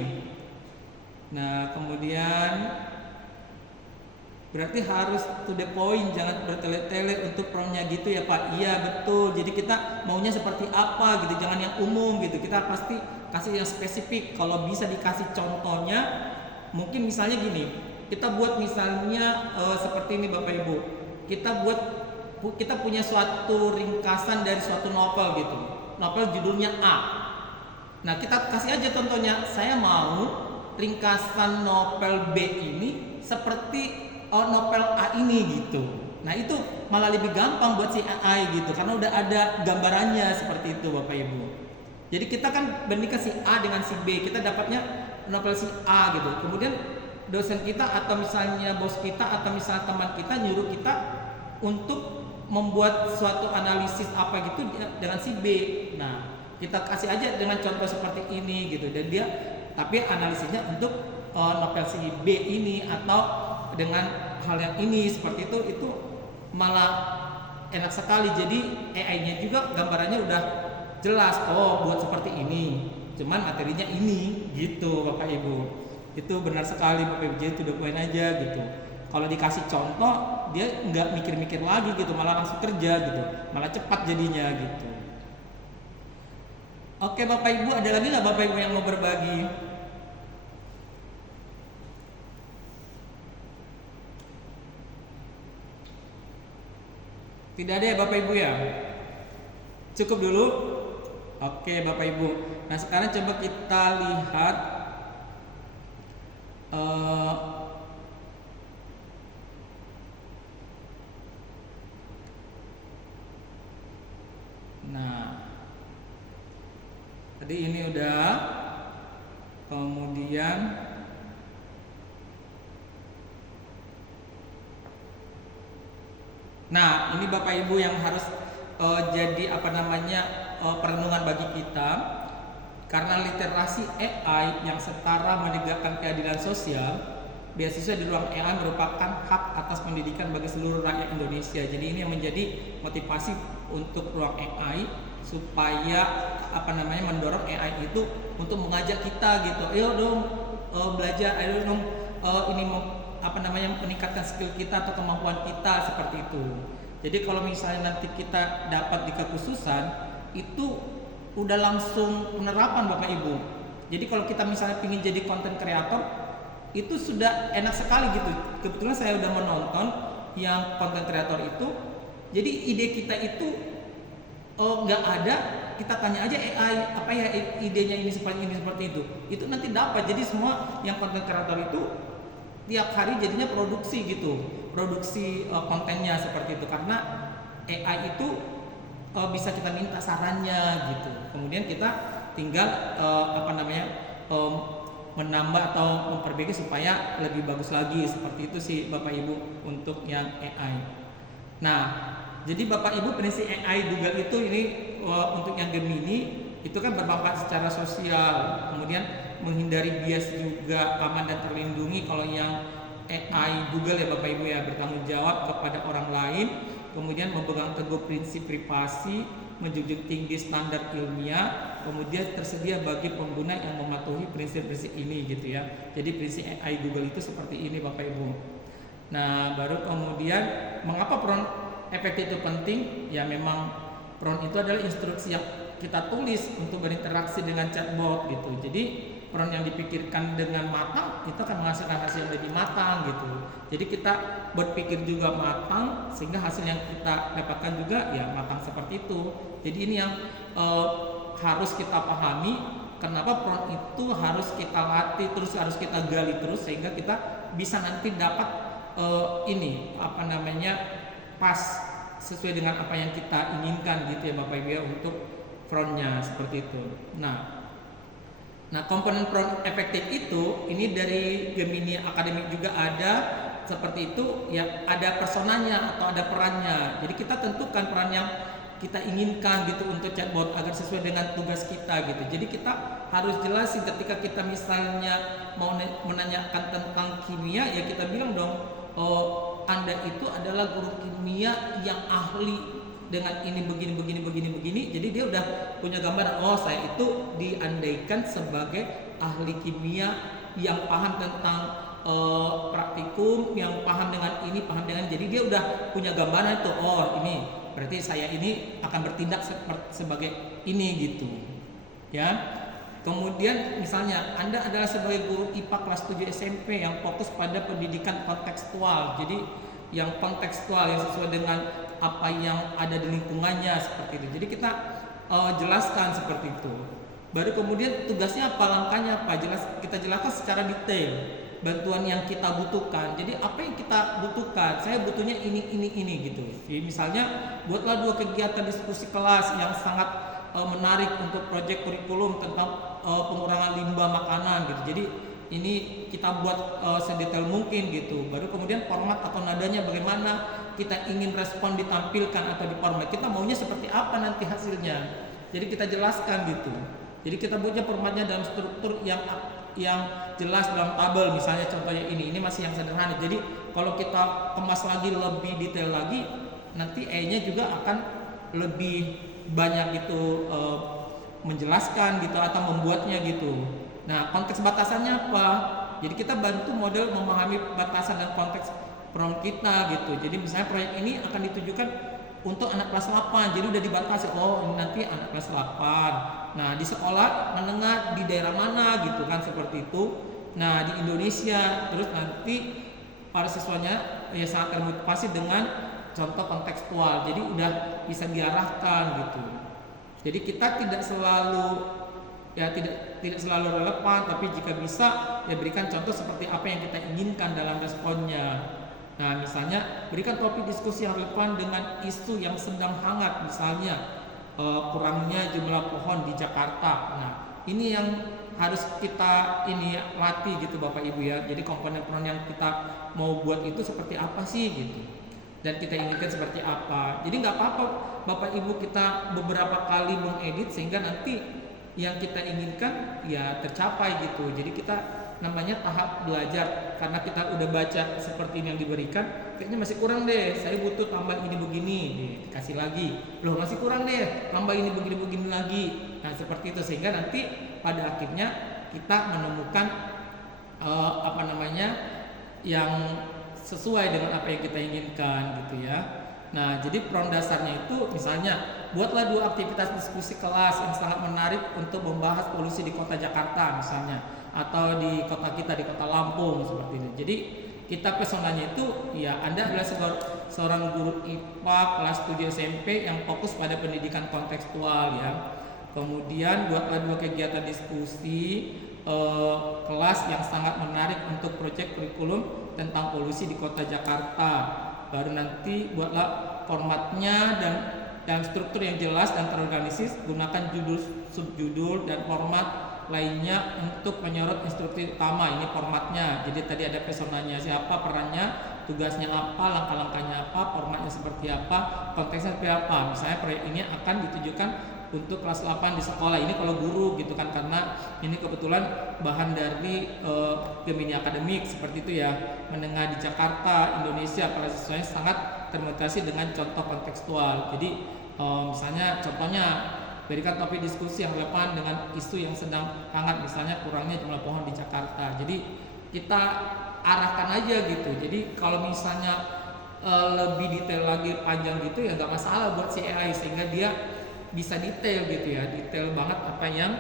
Nah kemudian berarti harus to the point, jangan bertele-tele untuk promptnya gitu ya Pak. Iya betul, jadi kita maunya seperti apa gitu, jangan yang umum gitu, kita pasti kasih yang spesifik. Kalau bisa dikasih contohnya, mungkin misalnya gini, kita buat misalnya seperti ini Bapak Ibu, kita punya suatu ringkasan dari suatu novel gitu, novel judulnya A. Nah kita kasih aja contohnya, saya mau ringkasan novel B ini seperti novel A ini gitu. Nah itu malah lebih gampang buat si AI gitu, karena udah ada gambarannya seperti itu Bapak Ibu. Jadi kita kan bandingkan si A dengan si B, kita dapatnya novel si A gitu. Kemudian dosen kita atau misalnya bos kita atau misalnya teman kita nyuruh kita untuk membuat suatu analisis apa gitu dengan si B. Nah kita kasih aja dengan contoh seperti ini gitu, dan dia tapi analisisnya untuk novel si B ini atau dengan hal yang ini seperti itu malah enak sekali. Jadi AI-nya juga gambarannya udah jelas, oh buat seperti ini, cuman materinya ini gitu Bapak Ibu. Itu benar sekali Bapak Ibu, jadi to the point aja gitu. Kalau dikasih contoh dia nggak mikir-mikir lagi gitu, malah langsung kerja gitu, malah cepat jadinya gitu. Oke Bapak Ibu, ada lagi nggak Bapak Ibu yang mau berbagi? Tidak ada ya Bapak Ibu ya? Cukup dulu? Oke Bapak Ibu. Nah sekarang coba kita lihat nah tadi ini udah, kemudian nah ini Bapak Ibu yang harus jadi perenungan bagi kita, karena literasi AI yang setara menegakkan keadilan sosial. Beasiswa di ruang AI merupakan hak atas pendidikan bagi seluruh rakyat Indonesia. Jadi ini yang menjadi motivasi untuk ruang AI supaya mendorong AI itu untuk mengajak kita gitu. Ayo dong belajar, ayo dong meningkatkan skill kita atau kemampuan kita seperti itu. Jadi kalau misalnya nanti kita dapat di kekhususan itu udah langsung penerapan Bapak Ibu. Jadi kalau kita misalnya ingin jadi content creator itu sudah enak sekali gitu. Kebetulan saya udah menonton yang content creator itu. Jadi ide kita itu nggak ada, kita tanya aja AI apa ya idenya ini seperti itu. Itu nanti dapat. Jadi semua yang content creator itu tiap hari jadinya produksi gitu, produksi kontennya seperti itu, karena AI itu bisa kita minta sarannya gitu, kemudian kita tinggal menambah atau memperbaiki supaya lebih bagus lagi, seperti itu sih Bapak Ibu untuk yang AI. Nah, jadi Bapak Ibu prinsip AI Google itu ini untuk yang Gemini itu kan bermanfaat secara sosial, kemudian menghindari bias juga, aman dan terlindungi. Kalau yang AI Google ya Bapak Ibu ya, bertanggung jawab kepada orang lain, kemudian memegang teguh prinsip privasi, menjunjung tinggi standar ilmiah, kemudian tersedia bagi pengguna yang mematuhi prinsip-prinsip ini gitu ya. Jadi prinsip AI Google itu seperti ini Bapak Ibu. Nah, baru kemudian mengapa prompt efektif itu penting? Ya memang prompt itu adalah instruksi yang kita tulis untuk berinteraksi dengan chatbot gitu. Jadi prompt yang dipikirkan dengan matang itu akan menghasilkan hasil yang lebih matang gitu. Jadi kita berpikir juga matang sehingga hasil yang kita dapatkan juga ya matang seperti itu. Jadi ini yang harus kita pahami, kenapa prompt itu harus kita latih terus, harus kita gali terus sehingga kita bisa nanti dapat pas sesuai dengan apa yang kita inginkan gitu ya Bapak Ibu ya, untuk frontnya seperti itu. Nah, komponen prompt efektif itu ini dari Gemini Academic juga ada seperti itu ya, ada personanya atau ada perannya. Jadi kita tentukan peran yang kita inginkan gitu untuk chatbot agar sesuai dengan tugas kita gitu. Jadi kita harus jelasin ketika kita misalnya mau menanyakan tentang kimia ya kita bilang dong, Anda itu adalah guru kimia yang ahli dengan ini begini. Jadi dia udah punya gambaran, oh saya itu diandaikan sebagai ahli kimia yang paham tentang praktikum, yang paham dengan ini, paham dengan, jadi dia udah punya gambaran itu, oh ini berarti saya ini akan bertindak sebagai ini gitu ya. Kemudian misalnya Anda adalah sebagai guru IPA kelas 7 SMP yang fokus pada pendidikan kontekstual, jadi yang kontekstual yang sesuai dengan apa yang ada di lingkungannya seperti itu. Jadi kita jelaskan seperti itu. Baru kemudian tugasnya apa, langkahnya apa, kita jelaskan secara detail bantuan yang kita butuhkan. Jadi apa yang kita butuhkan, saya butuhnya ini gitu. Jadi misalnya buatlah 2 kegiatan diskusi kelas yang sangat menarik untuk proyek kurikulum tentang pengurangan limbah makanan gitu. Jadi ini kita buat sedetail mungkin gitu. Baru kemudian format atau nadanya bagaimana kita ingin respon ditampilkan atau di format, kita maunya seperti apa nanti hasilnya. Jadi kita jelaskan gitu. Jadi kita buatnya formatnya dalam struktur yang jelas dalam tabel, misalnya contohnya ini masih yang sederhana. Jadi kalau kita kemas lagi lebih detail lagi, nanti E-nya juga akan lebih banyak gitu menjelaskan gitu atau membuatnya gitu. Nah, konteks batasannya apa? Jadi kita bantu model memahami batasan dan konteks prompt kita gitu. Jadi misalnya proyek ini akan ditujukan untuk anak kelas 8, jadi udah dibatasi, oh ini nanti anak kelas 8. Nah, di sekolah menengah di daerah mana gitu kan, seperti itu. Nah, di Indonesia, terus nanti para siswanya ya sangat termotivasi dengan contoh kontekstual, jadi udah bisa diarahkan gitu. Jadi kita tidak selalu relevan, tapi jika bisa ya berikan contoh seperti apa yang kita inginkan dalam responnya. Nah, misalnya berikan topik diskusi yang relevan dengan isu yang sedang hangat, misalnya kurangnya jumlah pohon di Jakarta. Nah, ini yang harus kita latih gitu Bapak Ibu ya. Jadi komponen peran yang kita mau buat itu seperti apa sih gitu, dan kita inginkan seperti apa. Jadi nggak apa-apa Bapak Ibu kita beberapa kali mengedit sehingga nanti yang kita inginkan ya tercapai gitu. Jadi kita namanya tahap belajar, karena kita udah baca seperti ini yang diberikan, kayaknya masih kurang deh, saya butuh tambah ini begini, dikasih lagi, loh masih kurang deh, tambah ini begini lagi. Nah seperti itu, sehingga nanti pada akhirnya kita menemukan yang sesuai dengan apa yang kita inginkan gitu ya. Nah, jadi prompt dasarnya itu misalnya buatlah 2 aktivitas diskusi kelas yang sangat menarik untuk membahas polusi di kota Jakarta misalnya, atau di kota kita, di kota Lampung seperti itu. Jadi kita personanya itu ya Anda adalah seorang guru IPA kelas 7 SMP yang fokus pada pendidikan kontekstual ya. Kemudian buatlah 2 kegiatan diskusi kelas yang sangat menarik untuk proyek kurikulum tentang polusi di kota Jakarta. Baru nanti buatlah formatnya dan struktur yang jelas dan terorganisir, gunakan judul, subjudul, dan format lainnya untuk menyorot instruksi utama. Ini formatnya. Jadi tadi ada personanya siapa, perannya, tugasnya apa, langkah-langkahnya apa, formatnya seperti apa, konteksnya seperti apa. Misalnya proyek ini akan ditujukan untuk kelas 8 di sekolah. Ini kalau guru gitu kan, karena ini kebetulan bahan dari Gemini akademik seperti itu ya. Menengah di Jakarta, Indonesia, para siswanya sangat termotivasi dengan contoh kontekstual. Jadi misalnya contohnya berikan topik diskusi yang relevan dengan isu yang sedang hangat, misalnya kurangnya jumlah pohon di Jakarta. Jadi kita arahkan aja gitu. Jadi kalau misalnya lebih detail lagi, panjang gitu ya nggak masalah buat si AI, sehingga dia bisa detail gitu ya, detail banget apa yang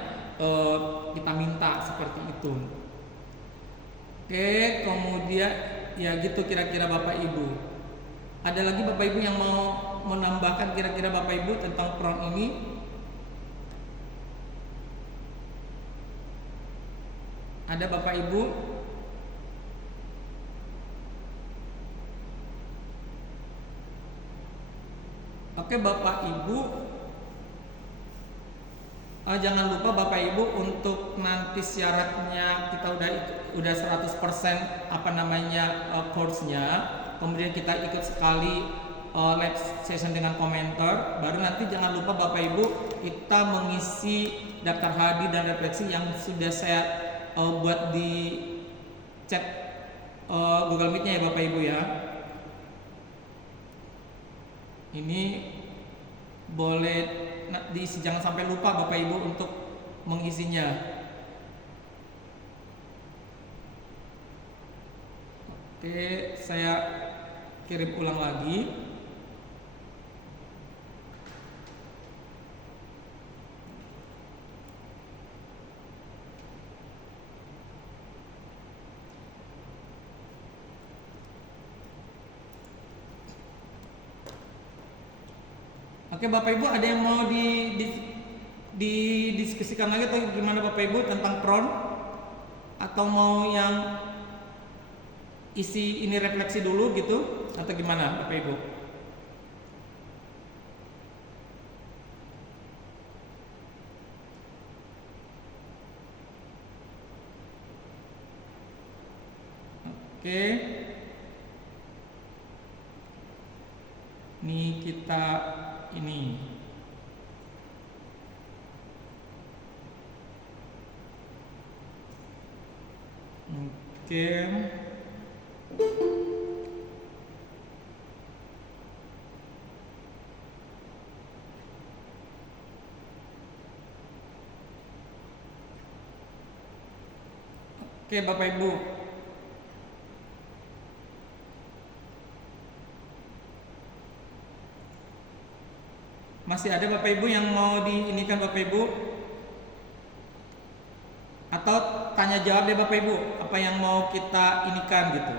kita minta seperti itu. Oke, kemudian ya gitu kira-kira Bapak Ibu. Ada lagi Bapak Ibu yang mau menambahkan kira-kira Bapak Ibu tentang prompt ini? Ada Bapak Ibu? Oke Bapak Ibu, jangan lupa Bapak Ibu untuk nanti syaratnya kita udah 100% apa namanya course-nya, kemudian kita ikut sekali live session dengan komentar, baru nanti jangan lupa Bapak Ibu kita mengisi daftar hadir dan refleksi yang sudah saya buat di chat Google Meet-nya ya Bapak Ibu ya. Ini boleh diisi, jangan sampai lupa Bapak Ibu untuk mengisinya. Oke, saya kirim ulang lagi. Oke Bapak Ibu, ada yang mau didiskusikan lagi atau gimana Bapak Ibu tentang prompt? Atau mau yang isi ini refleksi dulu gitu? Atau gimana Bapak Ibu? Oke. Ini kita ini oke. Oke Bapak Ibu, masih ada Bapak Ibu yang mau diinikan Bapak Ibu? Atau tanya jawab deh Bapak Ibu, apa yang mau kita inikan gitu?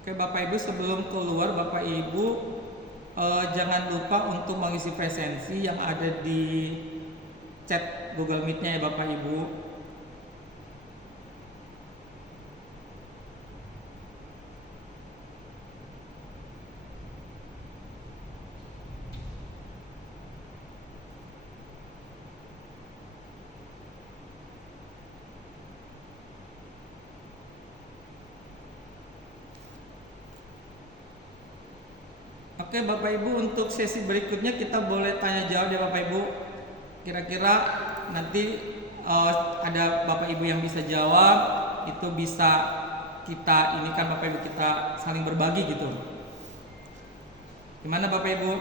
Oke Bapak Ibu, sebelum keluar Bapak Ibu jangan lupa untuk mengisi presensi yang ada di chat Google Meet-nya ya Bapak Ibu. Oke Bapak Ibu, untuk sesi berikutnya kita boleh tanya jawab ya Bapak Ibu. Kira-kira nanti ada Bapak Ibu yang bisa jawab, itu bisa kita ini kan Bapak Ibu, kita saling berbagi gitu. Gimana Bapak Ibu?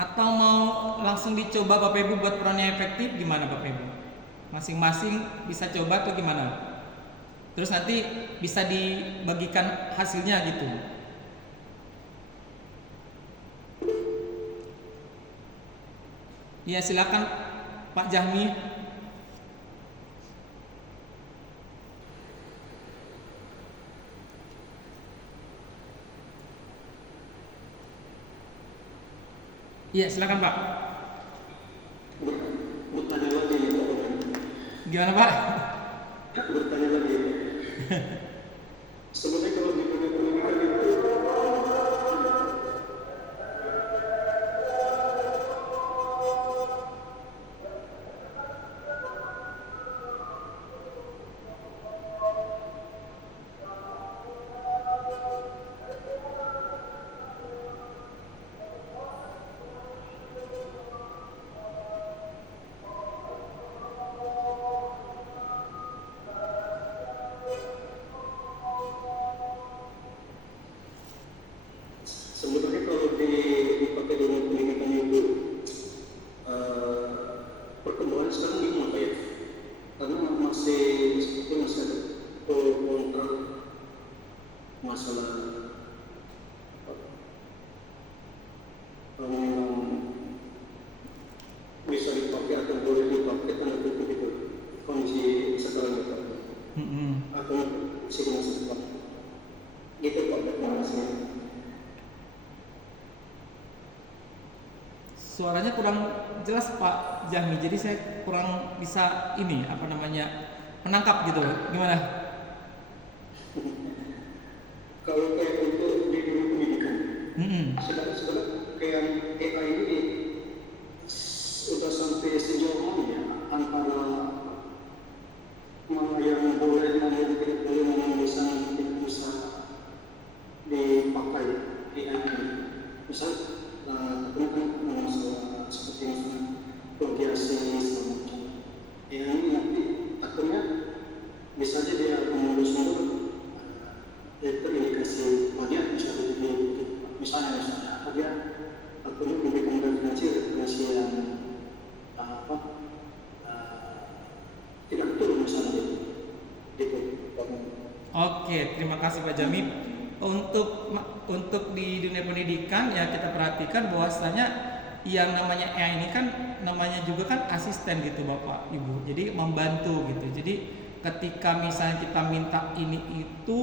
Atau mau langsung dicoba Bapak Ibu buat perannya efektif, gimana Bapak Ibu? Masing-masing bisa coba atau gimana? Terus nanti bisa dibagikan hasilnya gitu. Ya silakan Pak Jahmi. Iya silakan Pak. Bertanya lagi ya Pak. Gimana Pak? Bertanya lagi. Sebenarnya kalau di dunia pendidikan itu sebenarnya kalau dipakai dunia pendidikan itu perkembangan sekarang gimana ya? Karena masih seperti masih ada kontra masalah bisa dipakai atau boleh dipakai tanda kutip itu kondisi sekarang itu atau simulasi depan gitu Pak. Terima kasih. Suaranya kurang jelas Pak Jahmi, jadi saya kurang bisa menangkap gitu. Gimana? Kalau kayak untuk di dunia pendidikan, sekarang kayak AI ini sudah sampai sejauh mana ya antara mana yang boleh, mana yang tidak boleh, mana yang bisa dipakai AI ini. Misal, terkena masalah seperti misalnya plagiasi segala macam. AI ini nanti akhirnya bisa saja dia mengurus terindikasi banyak misalnya atau dia akhirnya memberikan referensi yang tidak betul misalnya gitu. Oke, terima kasih Pak Jahmi. Untuk di dunia pendidikan ya kita perhatikan bahwasanya yang namanya AI ini kan namanya juga kan asisten gitu Bapak Ibu. Jadi membantu gitu. Jadi ketika misalnya kita minta ini itu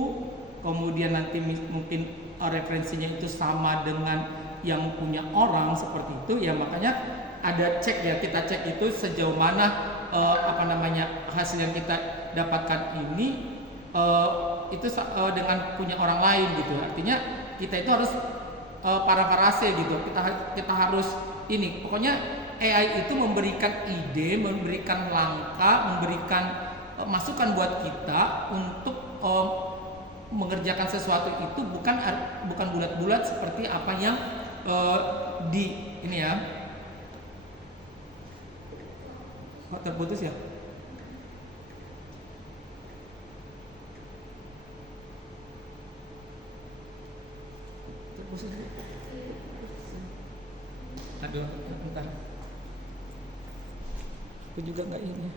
kemudian nanti mungkin referensinya itu sama dengan yang punya orang seperti itu ya, makanya ada cek ya, kita cek itu sejauh mana hasil yang kita dapatkan ini itu dengan punya orang lain gitu. Artinya kita itu harus parafrase gitu. Kita harus ini. Pokoknya AI itu memberikan ide, memberikan langkah, memberikan masukan buat kita untuk mengerjakan sesuatu itu bukan bulat-bulat seperti apa yang di ini ya. Kok terputus ya? Terputus. Aduh, bentar. Aku juga nggak ini.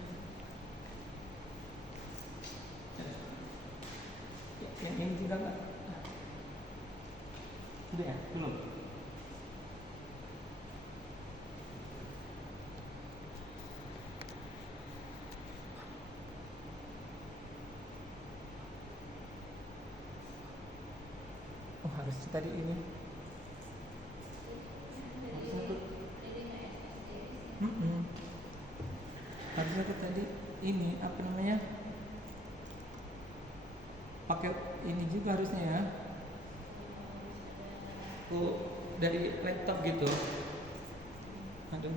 Yang ini juga nggak. Udah ya? Belum. Oh, harus tadi ini. Harusnya aku tadi ini pakai ini juga harusnya ya. Dari laptop gitu. Aduh.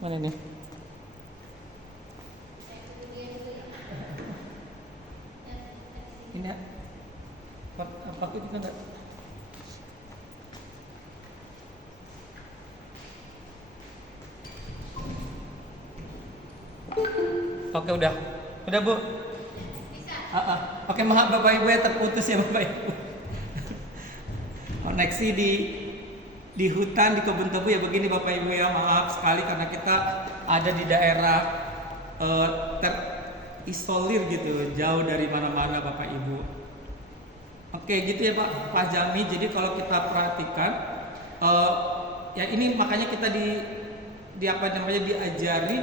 Mana nih? Ini apa aku juga enggak. Oke udah Bu. Bisa. Oke maaf Bapak Ibu ya, terputus ya Bapak Ibu. Koneksi di hutan di kebun tebu ya begini Bapak Ibu ya, maaf sekali karena kita ada di daerah terisolir gitu, jauh dari mana-mana Bapak Ibu. Oke, gitu ya Pak Jami. Jadi kalau kita perhatikan, ya ini makanya kita diajari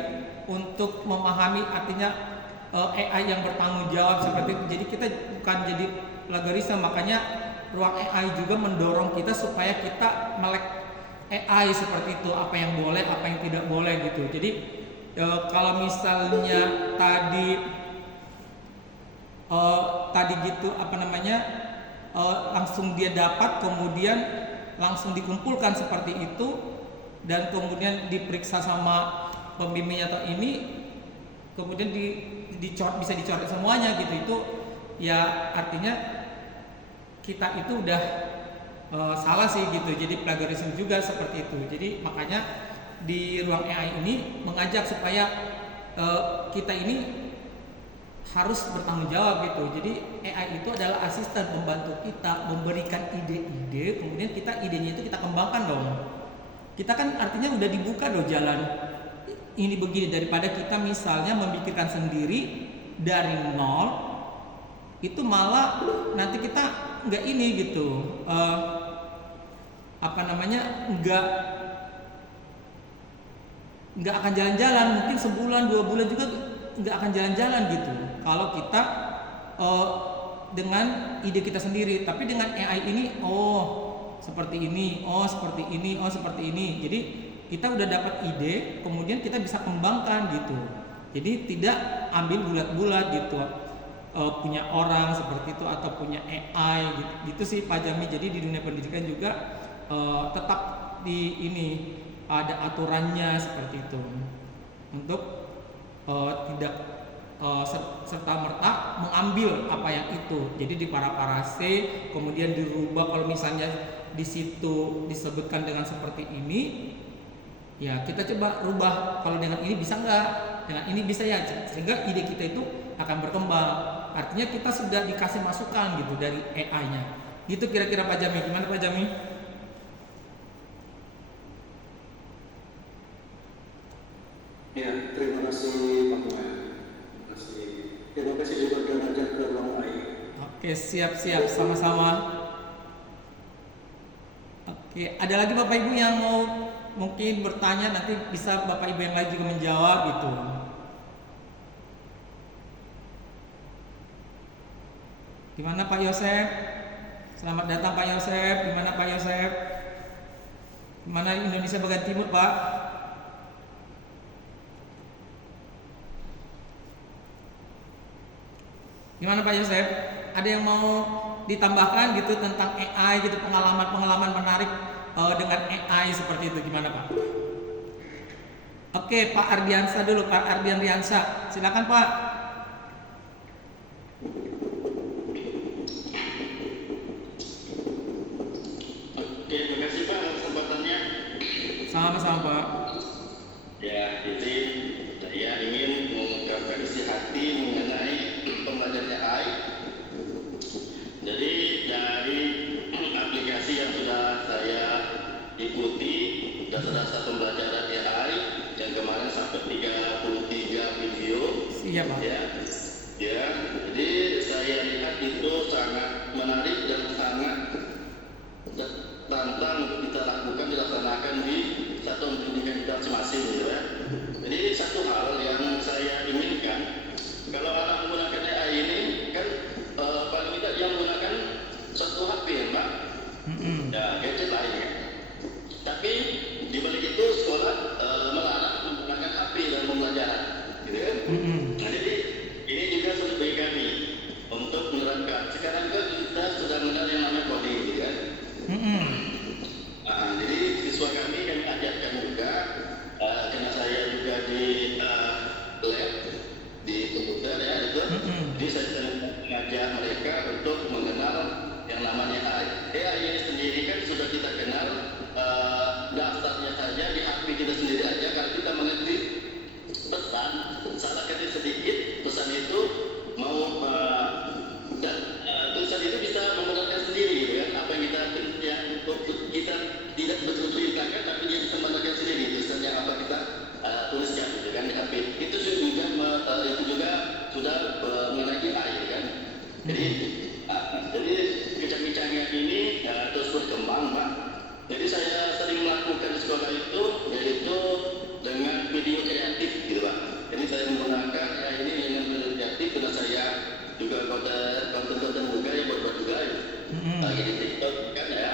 untuk memahami artinya AI yang bertanggung jawab seperti itu. Jadi kita bukan jadi plagiarisme, makanya ruang AI juga mendorong kita supaya kita melek AI seperti itu, apa yang boleh, apa yang tidak boleh gitu. Jadi kalau misalnya tadi gitu langsung dia dapat, kemudian langsung dikumpulkan seperti itu, dan kemudian diperiksa sama pembimbingnya atau ini, kemudian bisa dicoret semuanya gitu. Itu ya artinya kita itu udah salah sih gitu. Jadi plagiarisme juga seperti itu. Jadi makanya di ruang AI ini mengajak supaya kita ini harus bertanggung jawab gitu. Jadi AI itu adalah asisten pembantu kita, memberikan ide-ide, kemudian idenya itu kita kembangkan dong. Kita kan artinya udah dibuka dong jalan ini begini, daripada kita misalnya memikirkan sendiri dari nol, itu malah nanti kita nggak ini gitu, nggak akan jalan-jalan, mungkin sebulan 2 bulan juga nggak akan jalan-jalan gitu. Kalau kita dengan ide kita sendiri, tapi dengan AI ini, seperti ini, seperti ini, seperti ini. Jadi kita udah dapat ide, kemudian kita bisa kembangkan gitu. Jadi tidak ambil bulat-bulat gitu, punya orang seperti itu atau punya AI gitu sih Pak Jami. Jadi di dunia pendidikan juga tetap ada aturannya seperti itu untuk tidak serta-merta mengambil apa yang itu. Jadi diparaphrase, kemudian dirubah. Kalau misalnya di situ disebutkan dengan seperti ini, ya kita coba rubah. Kalau dengan ini bisa nggak? Dengan ini bisa ya, sehingga ide kita itu akan berkembang. Artinya kita sudah dikasih masukan gitu dari AI-nya. Gitu kira-kira Pak Jami. Gimana Pak Jami? Ya, terima kasih Pak Muhammad. Terima kasih juga sudah mengajak ke ruang AI. Oke, siap-siap, sama-sama. Oke, ada lagi Bapak Ibu yang mau mungkin bertanya, nanti bisa Bapak Ibu yang lain juga menjawab gitu. Gimana Pak Yosef? Selamat datang Pak Yosef. Gimana Pak Yosef? Gimana Indonesia bagian timur Pak? Gimana Pak Yosef? Ada yang mau ditambahkan gitu tentang AI gitu, pengalaman menarik dengan AI seperti itu, gimana Pak? Oke, Pak Ardiansa dulu, Pak Ardian Riansa. Silakan Pak. Oke, terima kasih Pak atas kesempatannya. Sama-sama Pak. Ya, jadi saya ingin mengungkapkan isi hati mengenai pembelajaran AI. Jadi dari aplikasi yang sudah saya ikuti, dasar-dasar pembelajaran AI yang kemarin sampai 33 video. Iya Pak. Ya, jadi saya lihat itu sangat menarik dan sangat tantang untuk kita lakukan, dilaksanakan di satuan pendidikan kita masing-masing ya. Jadi satu hal yang saya inginkan, kalau anak menggunakan AI ini kan paling tidak dia menggunakan satu HP ya Pak, ya gadget lain ya. Tapi di balik itu sekolah melarang menggunakan HP dalam pembelajaran, gitu kan? Nah, jadi ini juga sulit bagi kami untuk menerapkan. Sekarang kan kita sudah mengenal yang namanya coding, gitu kan? Jadi siswa kami ajarkan juga, karena saya juga di lab di komputer ya itu, jadi saya mengajar mereka untuk mengenal yang namanya AI. AI sendiri kan sudah kita kenal, dasarnya saja di HP kita sendiri aja. Kalau kita mengerti pesan, salah ketik sedikit, pesan itu mau dan tulisan itu bisa membenarkan sendiri, gitu kan? Apa yang kita tidak betul-betul hilangkan, tapi dia bisa membenarkan sendiri tulisannya apa kita tuliskan, gitu kan, di HP. Itu juga sudah Jadi kecanggihan ini terus berkembang, Pak. Jadi saya sering melakukan di sekolah itu yaitu dengan video kreatif gitu, Pak. Jadi saya menggunakan ini dengan video kreatif karena saya juga konten juga yang buat juga lagi di TikTok kan ya.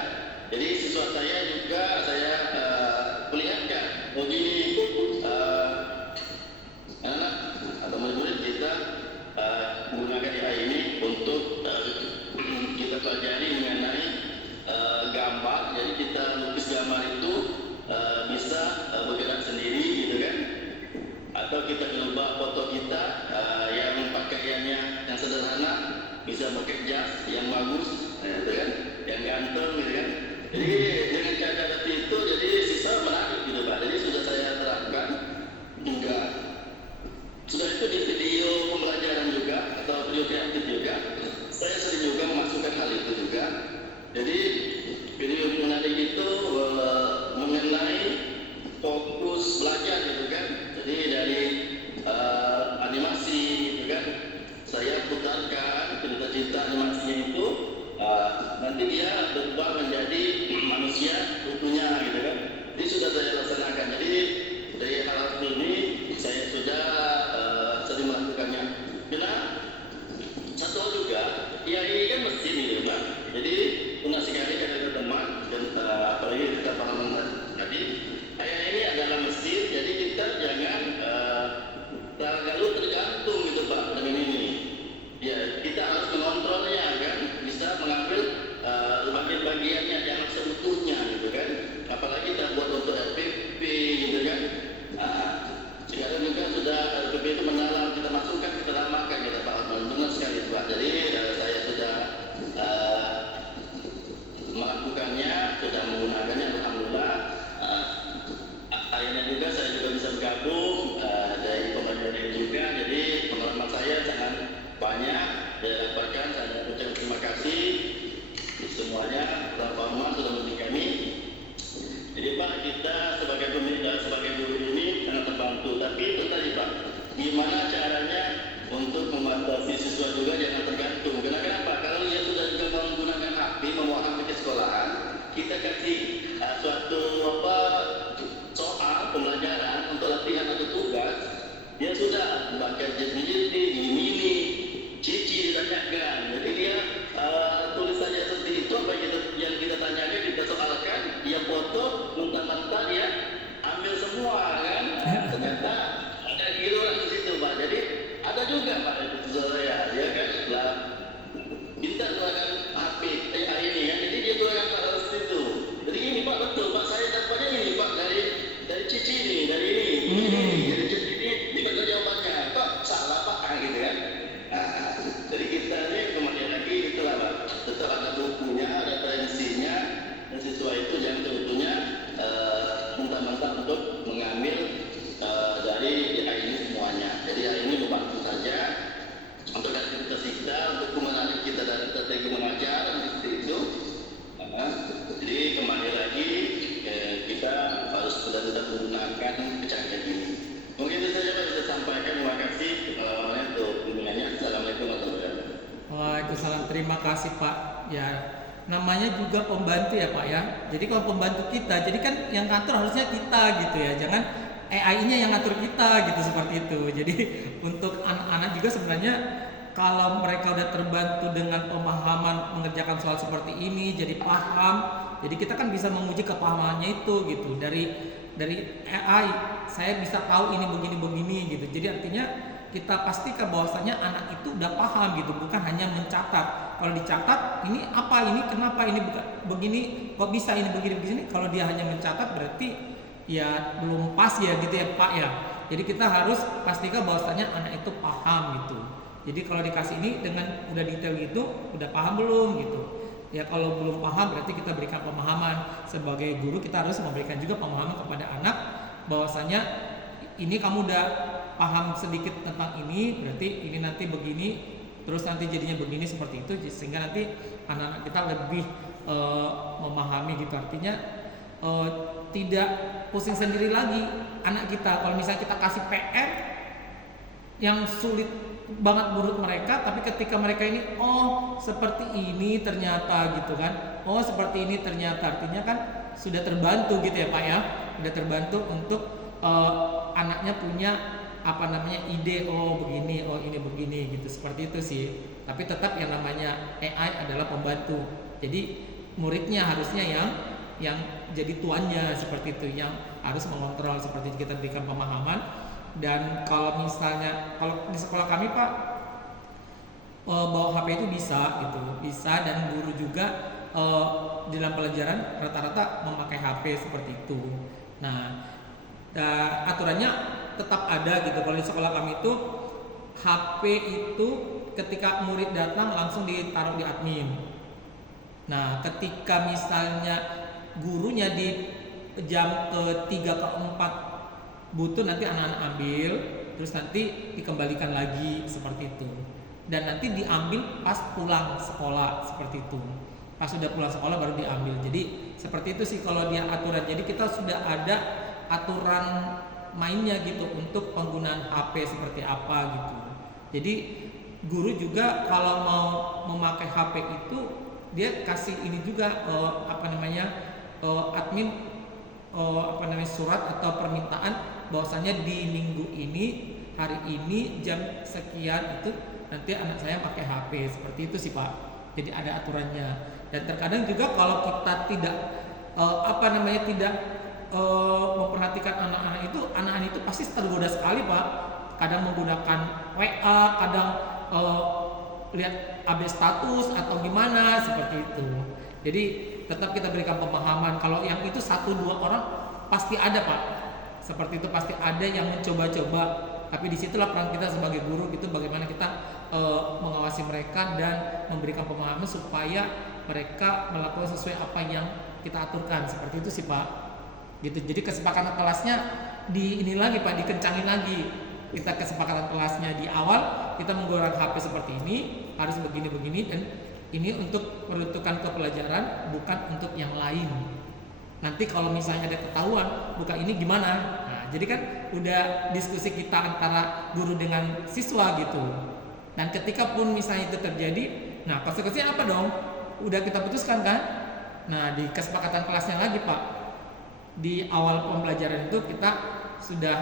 Jadi siswa saya juga saya perlihatkan begini anak-anak atau murid-murid kita menggunakan AI ini untuk kita pelajari mengenai gambar. Jadi kita lukis gambar itu bisa bergerak sendiri gitu kan, atau kita ubah foto kita yang pakaiannya yang sederhana bisa pakai jas yang bagus gitu kan, yang ganteng gitu kan. Jadi dengan cara seperti itu jadi siswa menarik gitu, Pak. Jadi sudah saya terapkan juga. Sudah itu di video pembelajaran juga atau video kreatif juga, saya sering juga memasukkan hal itu juga. Jadi video menarik itu mengenai fokus belajar gitu kan. Jadi dari animasi gitu kan, saya putarkan cerita-cerita animasinya itu nanti dia berubah menjadi manusia utuhnya gitu kan. Jadi sudah saya laksanakan. Jadi dari hal ini saya sudah sering melakukannya. Karena satu hal juga, ya ini kan mesin gitu, Pak. Jadi pernah sekali ada teman dan apalagi kita pengalaman tadi, kayak ini adalah mesin. Jadi kita jangan terlalu tergantung gitu, Pak, dengan ini. Ya kita harus mengontrolnya kan, bisa mengambil bagian-bagiannya jangan seutuhnya gitu kan. Apalagi kita buat untuk FPP gitu kan. Sekarang juga sudah FPP itu mendalam, kita masukkan, kita lamakan kita Pak Osman. Benar sekali Pak. Jadi saya sudah melakukannya, sudah menggunakannya, alhamdulillah. Akhirnya juga saya juga bisa bergabung dari pembelajaran juga. Jadi pengalaman saya sangat banyak didapatkan. Saya ucapkan terima kasih semuanya. Pak Osman sudah memberi kami. Jadi Pak, kita sebagai pemerintah, sebagai guru ini sangat terbantu. Tapi itu tadi Pak, gimana caranya untuk membatasi siswa juga jangan tergantung. Kenapa? Kalau dia sudah juga menggunakan HP, membawa HP ke sekolahan, kita kasih suatu soal pembelajaran untuk latihan atau tugas, dia sudah baca jadi ini, cici ditanyakan. Jadi dia tulis saja seperti itu, apa yang kita tanyakan, kita soalkan, dia foto, mentah-mentah dia ambil semua kan. Ternyata ada gitu di situ Pak. Jadi ada juga Pak itu saya, dia kan lah minta gunakan HP AI ini ya. Jadi dia gunakan Pak itu. Jadi ini Pak betul Pak, saya dapatnya ini Pak dari cici ini, dari ini. Jadi cici ini betul jawabannya. Pak salah Pak gitu kan. Jadi kita ini kembali lagi itulah Pak. Tetap ada bukunya, ada referensinya, dan siswa itu jangan seutuhnya mentah-mentah untuk mengambil dari AI ini semuanya. Jadi AI ini membantu saja untuk aktivitas kita, untuk menarik kita dari strategi mengajar seperti itu. Jadi kembali lagi kita harus benar-benar menggunakan kecanggihan ini. Mungkin itu saja Pak, saya sampaikan. Terima kasih untuk bimbingannya. Assalamualaikum warahmatullahi wabarakatuh. Waalaikumsalam, terima kasih Pak. Ya, namanya juga pembantu ya Pak ya. Jadi kalau pembantu kita, jadi kan yang ngatur harusnya kita gitu ya. Jangan AI-nya yang ngatur kita gitu, seperti itu. Jadi untuk anak-anak juga sebenarnya kalau mereka udah terbantu dengan pemahaman mengerjakan soal seperti ini, jadi paham. Jadi kita kan bisa menguji kepahamannya itu gitu. Dari AI saya bisa tahu ini begini gitu. Jadi artinya kita pastikan bahwasanya anak itu udah paham gitu, bukan hanya mencatat. Kalau dicatat ini apa, ini kenapa, ini begini, kok bisa ini begini. Kalau dia hanya mencatat berarti ya belum pas ya gitu ya Pak ya. Jadi kita harus pastikan bahwasanya anak itu paham gitu. Jadi kalau dikasih ini dengan udah detail gitu, udah paham belum gitu. Ya kalau belum paham berarti kita berikan pemahaman. Sebagai guru kita harus memberikan juga pemahaman kepada anak bahwasanya ini kamu udah paham sedikit tentang ini, berarti ini nanti begini, terus nanti jadinya begini, seperti itu, sehingga nanti anak-anak kita lebih memahami gitu. Artinya tidak pusing sendiri lagi anak kita. Kalau misalnya kita kasih PR, yang sulit banget menurut mereka, tapi ketika mereka ini oh seperti ini ternyata gitu kan, oh seperti ini ternyata, artinya kan sudah terbantu gitu ya Pak ya, sudah terbantu untuk anaknya punya apa namanya ide, oh begini, oh ini begini gitu, seperti itu sih. Tapi tetap yang namanya AI adalah pembantu, jadi muridnya harusnya yang jadi tuannya, seperti itu, yang harus mengontrol, seperti kita berikan pemahaman. Dan kalau misalnya kalau di sekolah kami Pak, bawa HP itu bisa gitu, bisa, dan guru juga di dalam pelajaran rata-rata memakai HP seperti itu. Nah, aturannya tetap ada gitu. Kalau di sekolah kami itu HP itu ketika murid datang langsung ditaruh di admin. Nah, ketika misalnya gurunya di jam ke-3 ke-4 butuh, nanti anak-anak ambil, terus nanti dikembalikan lagi seperti itu. Dan nanti diambil pas pulang sekolah seperti itu. Pas sudah pulang sekolah baru diambil. Jadi seperti itu sih kalau dia aturan. Jadi kita sudah ada aturan mainnya gitu untuk penggunaan HP seperti apa gitu. Jadi guru juga kalau mau memakai HP itu dia kasih ini juga admin surat atau permintaan bahwasanya di minggu ini, hari ini jam sekian itu nanti anak saya pakai HP, seperti itu sih Pak. Jadi ada aturannya. Dan terkadang juga kalau kita tidak memperhatikan anak-anak itu pasti tergoda sekali Pak. Kadang menggunakan WA, kadang lihat update status atau gimana, seperti itu. Jadi tetap kita berikan pemahaman. Kalau yang itu 1-2 orang pasti ada Pak. Seperti itu pasti ada yang mencoba-coba. Tapi disitulah peran kita sebagai guru, itu bagaimana kita mengawasi mereka dan memberikan pemahaman supaya mereka melakukan sesuai apa yang kita aturkan. Seperti itu sih Pak. Gitu. Jadi kesepakatan kelasnya ini lagi Pak, dikencangin lagi. Kita kesepakatan kelasnya di awal kita menggunakan HP seperti ini, harus begini-begini, dan ini untuk peruntukan ke pelajaran, bukan untuk yang lain. Nanti kalau misalnya ada ketahuan bukan ini gimana? Nah, jadi kan udah diskusi kita antara guru dengan siswa gitu. Dan ketika pun misalnya itu terjadi, nah konsekuensinya apa dong? Udah kita putuskan kan? Nah, di kesepakatan kelasnya lagi Pak, di awal pembelajaran itu kita sudah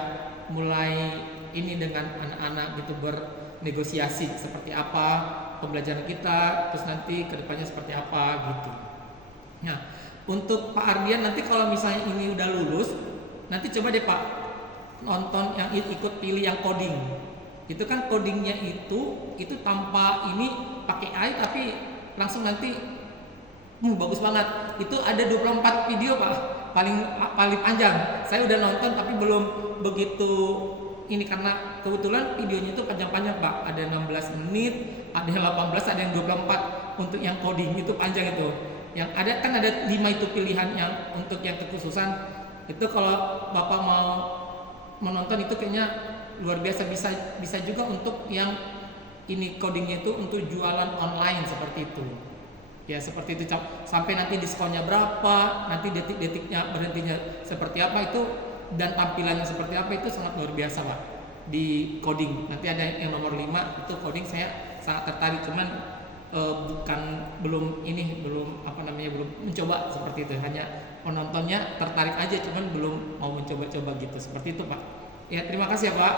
mulai ini dengan anak-anak gitu, bernegosiasi seperti apa pembelajaran kita, terus nanti kedepannya seperti apa gitu. Nah, untuk Pak Ardian nanti kalau misalnya ini udah lulus, nanti coba deh Pak nonton yang ikut pilih yang coding. Itu kan codingnya itu tanpa ini pakai AI, tapi langsung nanti bagus banget. Itu ada 24 video Pak, paling panjang. Saya udah nonton tapi belum begitu ini karena kebetulan videonya itu panjang-panjang Pak. Ada 16 menit, ada yang 18, ada yang 24 untuk yang coding itu panjang itu. Yang ada kan ada 5 itu pilihan yang untuk yang kekhususan. Itu kalau Bapak mau menonton itu kayaknya luar biasa, bisa juga untuk yang ini codingnya itu untuk jualan online seperti itu. Ya seperti itu, sampai nanti diskonnya berapa, nanti detik-detiknya berhentinya seperti apa itu, dan tampilannya seperti apa, itu sangat luar biasa Pak di coding. Nanti ada yang nomor 5 itu coding, saya sangat tertarik, cuman belum mencoba seperti itu, hanya penontonnya tertarik aja, cuman belum mau mencoba-coba gitu, seperti itu Pak. Ya terima kasih ya Pak.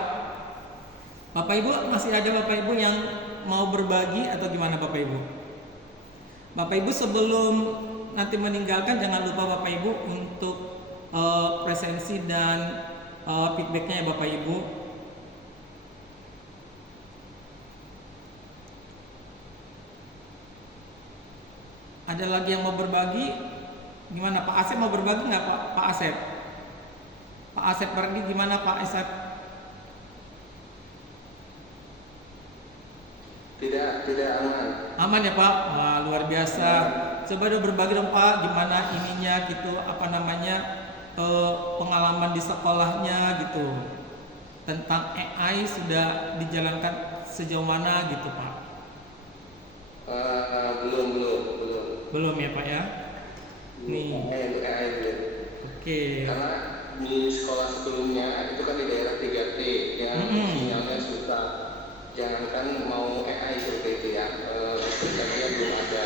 Bapak Ibu, masih ada Bapak Ibu yang mau berbagi atau gimana Bapak Ibu? Bapak Ibu sebelum nanti meninggalkan jangan lupa Bapak Ibu untuk presensi dan feedbacknya ya Bapak Ibu. Ada lagi yang mau berbagi? Gimana Pak Asep mau berbagi nggak Pak Asep? Pak Asep pergi gimana Pak Asep? Tidak aman. Aman ya Pak? Wah, luar biasa. Coba dong berbagi dong Pak, gimana ininya gitu, pengalaman di sekolahnya gitu, tentang AI sudah dijalankan sejauh mana gitu Pak? Belum. Belum ya Pak ya? Nih. AI belum. Oke. Karena di sekolah sebelumnya itu kan di daerah 3T yang sinyalnya susah. Jangankan mau AI seperti itu ya, listriknya belum ada.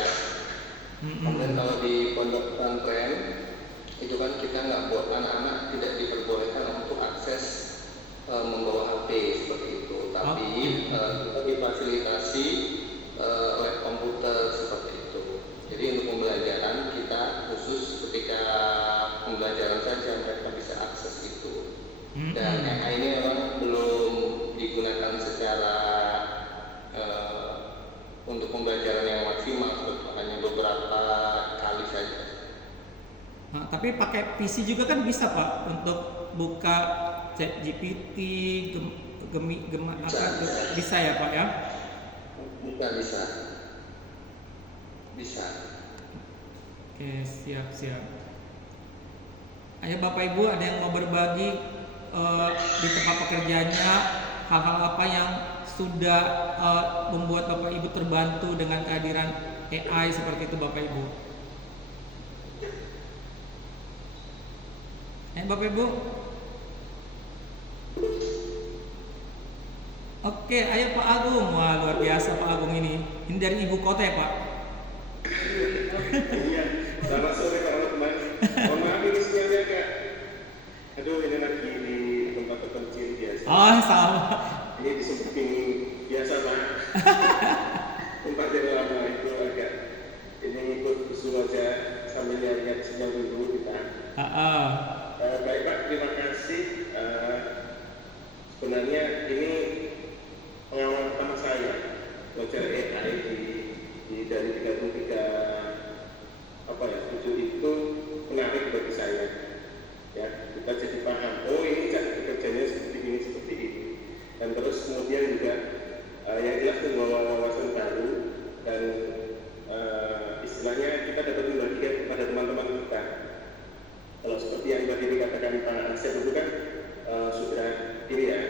Kemudian kalau di pondok pesantren itu kan kita nggak buat anak-anak tidak diperbolehkan untuk akses membawa HP seperti itu, tapi kita difasilitasi lab komputer seperti itu. Jadi untuk pembelajaran kita khusus ketika pembelajaran saja mereka bisa akses itu. Dan AI ini memang belum digunakan secara untuk pembelajaran yang maksimal, hanya beberapa kali saja. Nah, tapi pakai PC juga kan bisa Pak untuk buka ChatGPT, bisa ya Pak ya? Bisa. Oke, siap. Ayo Bapak Ibu, ada yang mau berbagi di tempat pekerjaannya hal-hal apa yang sudah membuat Bapak Ibu terbantu dengan kehadiran AI seperti itu Bapak Ibu? Bapak Ibu? Oke, ayo Pak Agung. Wah, luar biasa Pak Agung ini. Ini dari ibu kota ya Pak? Iya, selamat sore teman-teman. Mohon maaf ini sinyalnya agak, aduh ini lagi di tempat terpencil biasa. Oh, sama. Ini disempetin biasa Pak. Tempat yang lama itu agak, ini ikut usul aja sambil lihat sinyal dulu kita. Baik Pak, terima kasih. Sebenarnya ini pengalaman pertama saya belajar AI dari 7 itu menarik bagi saya. Ya, kita jadi paham. Oh ini cara bekerjanya seperti ini. Dan terus kemudian juga yang jelas membawa wawasan baru dan istilahnya kita dapat membagikan kepada teman-teman kita. Kalau seperti yang tadi dikatakan Pak Asep itu kan sudah ini ya,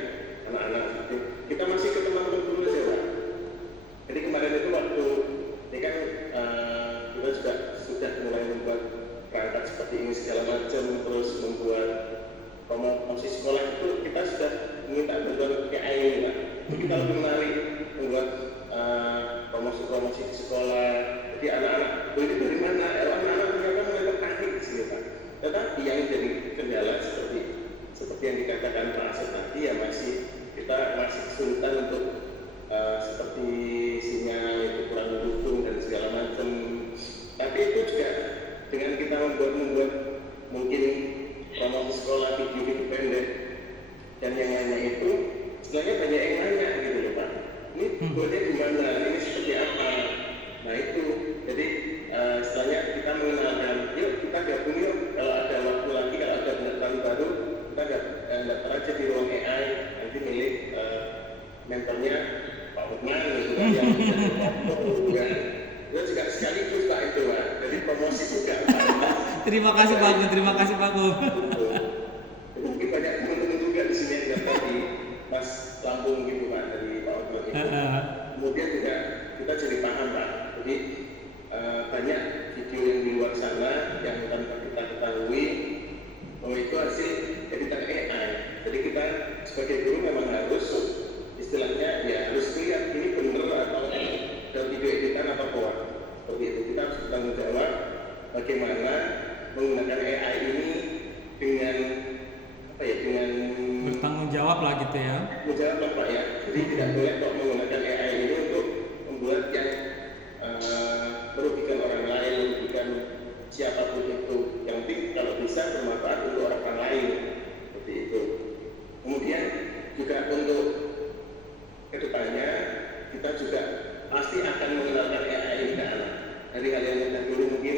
anak-anak seperti kita masih ke teman-teman dulu aja Pak. Jadi kemarin itu waktu ini kan kita juga sudah mulai membuat perangkat seperti ini segala macam, terus membuat promosi sekolah itu kita sudah meminta bantuan AI ini Pak. Kita lebih menarik membuat promosi di sekolah. Jadi anak-anak ini dari mana? Anak-anak ternyata mulai tertarik di sini Pak. Tetapi yang jadi kendala seperti yang dikatakan Pak Asep tadi ya kita masih kesulitan untuk seperti sinyal itu kurang mendukung dan segala macam. Tapi itu juga dengan kita membuat mungkin promosi sekolah video pendek dan yang lainnya itu sebenarnya banyak yang nanya gitu loh Pak. Ini buatnya gimana? Ini seperti apa? Nah itu jadi setelahnya kita mengenalkan, yuk kita gabung yuk kalau ada waktu lagi, kalau ada pendaftaran baru kita daftar aja di ruang AI, nanti milik mentornya Pak Hotman gitu kan yang kan kita juga sekaligus Pak itu Pak, jadi promosi juga Pak. Terima kasih Pak Agung. Mungkin banyak teman-teman juga di sini yang daftar di Mas Lampung gitu Pak, dari Pak Hotman itu. Kemudian juga kita jadi paham Pak, jadi banyak video yang di luar sana yang tanpa kita ketahui itu hasil editan AI. Jadi kita sebagai guru memang harus istilahnya ya harus lihat ini benar atau dalam video editan atau hoax. Seperti itu kita harus bertanggung jawab bagaimana menggunakan AI ini dengan dengan bertanggung jawab lah gitu ya. Bertanggung jawab Pak ya. Jadi tidak boleh kok menggunakan AI ini untuk membuat yang merugikan orang lain, merugikan siapapun itu. Yang penting kalau bisa bermanfaat untuk orang lain, seperti itu. Kemudian juga untuk kedepannya kita juga pasti akan mengenalkan AI ini ke anak. Dari hal yang mudah dulu mungkin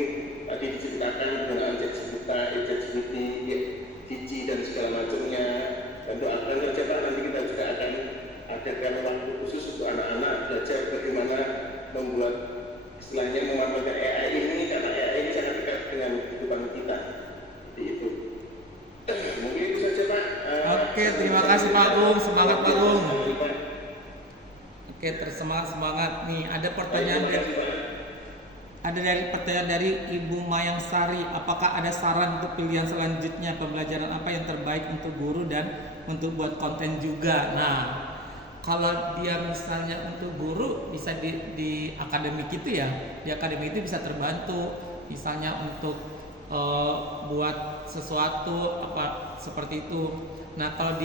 tadi diceritakan penggunaan ChatGPT, Gigi dan segala macamnya. Dan doakan saja Pak, nanti kita juga akan adakan waktu khusus untuk anak-anak belajar bagaimana membuat istilahnya memanfaatkan AI ini karena AI ini sangat dekat dengan kehidupan kita. Seperti itu. Mungkin itu saja Pak. Oke, terima kasih Pak Agung, semangat Pak Agung. Oke, tersemangat nih. Ada pertanyaan dari Ada dari pertanyaan dari Ibu Mayang Sari, apakah ada saran untuk pilihan selanjutnya pembelajaran apa yang terbaik untuk guru dan untuk buat konten juga? Nah, kalau dia misalnya untuk guru bisa di akademik itu ya, di akademik itu bisa terbantu, misalnya untuk buat sesuatu apa seperti itu. Nah, kalau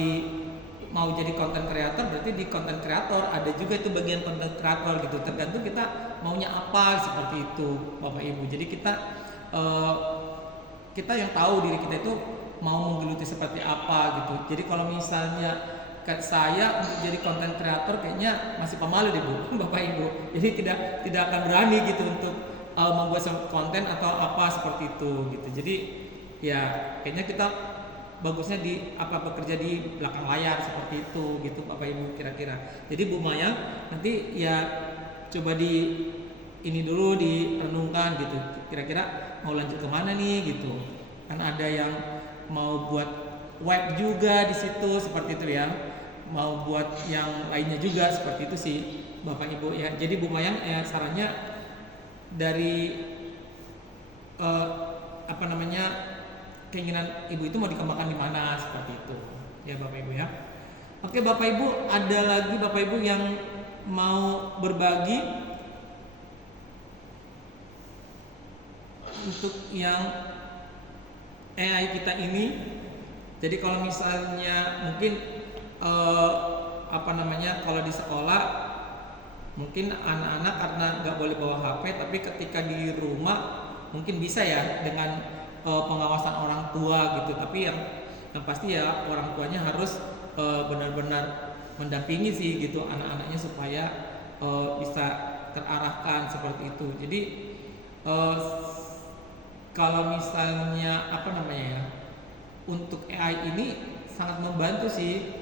mau jadi konten kreator berarti di konten kreator ada juga itu bagian konten kreator gitu, tergantung kita maunya apa seperti itu Bapak Ibu. Jadi kita yang tahu diri kita itu mau menggeluti seperti apa gitu. Jadi kalau misalnya saya untuk jadi konten kreator kayaknya masih pemalu deh Bu Bapak Ibu. Jadi tidak akan berani gitu untuk membuat konten atau apa seperti itu gitu. Jadi ya kayaknya kita bagusnya bekerja di belakang layar seperti itu gitu Bapak Ibu kira-kira. Jadi Bu Maya nanti ya coba ini dulu direnungkan gitu. Kira-kira mau lanjut kemana nih gitu. Kan ada yang mau buat web juga di situ seperti itu ya. Mau buat yang lainnya juga seperti itu sih Bapak Ibu ya. Jadi Bu Mayang ya sarannya dari keinginan ibu itu mau dikembangkan di mana seperti itu ya Bapak Ibu ya. Oke Bapak Ibu, ada lagi Bapak Ibu yang mau berbagi untuk yang AI kita ini. Jadi kalau misalnya mungkin kalau di sekolah mungkin anak-anak karena nggak boleh bawa HP, tapi ketika di rumah mungkin bisa ya dengan pengawasan orang tua gitu. Tapi yang pasti ya orang tuanya harus benar-benar mendampingi sih gitu anak-anaknya supaya bisa terarahkan seperti itu. Jadi kalau misalnya untuk AI ini sangat membantu sih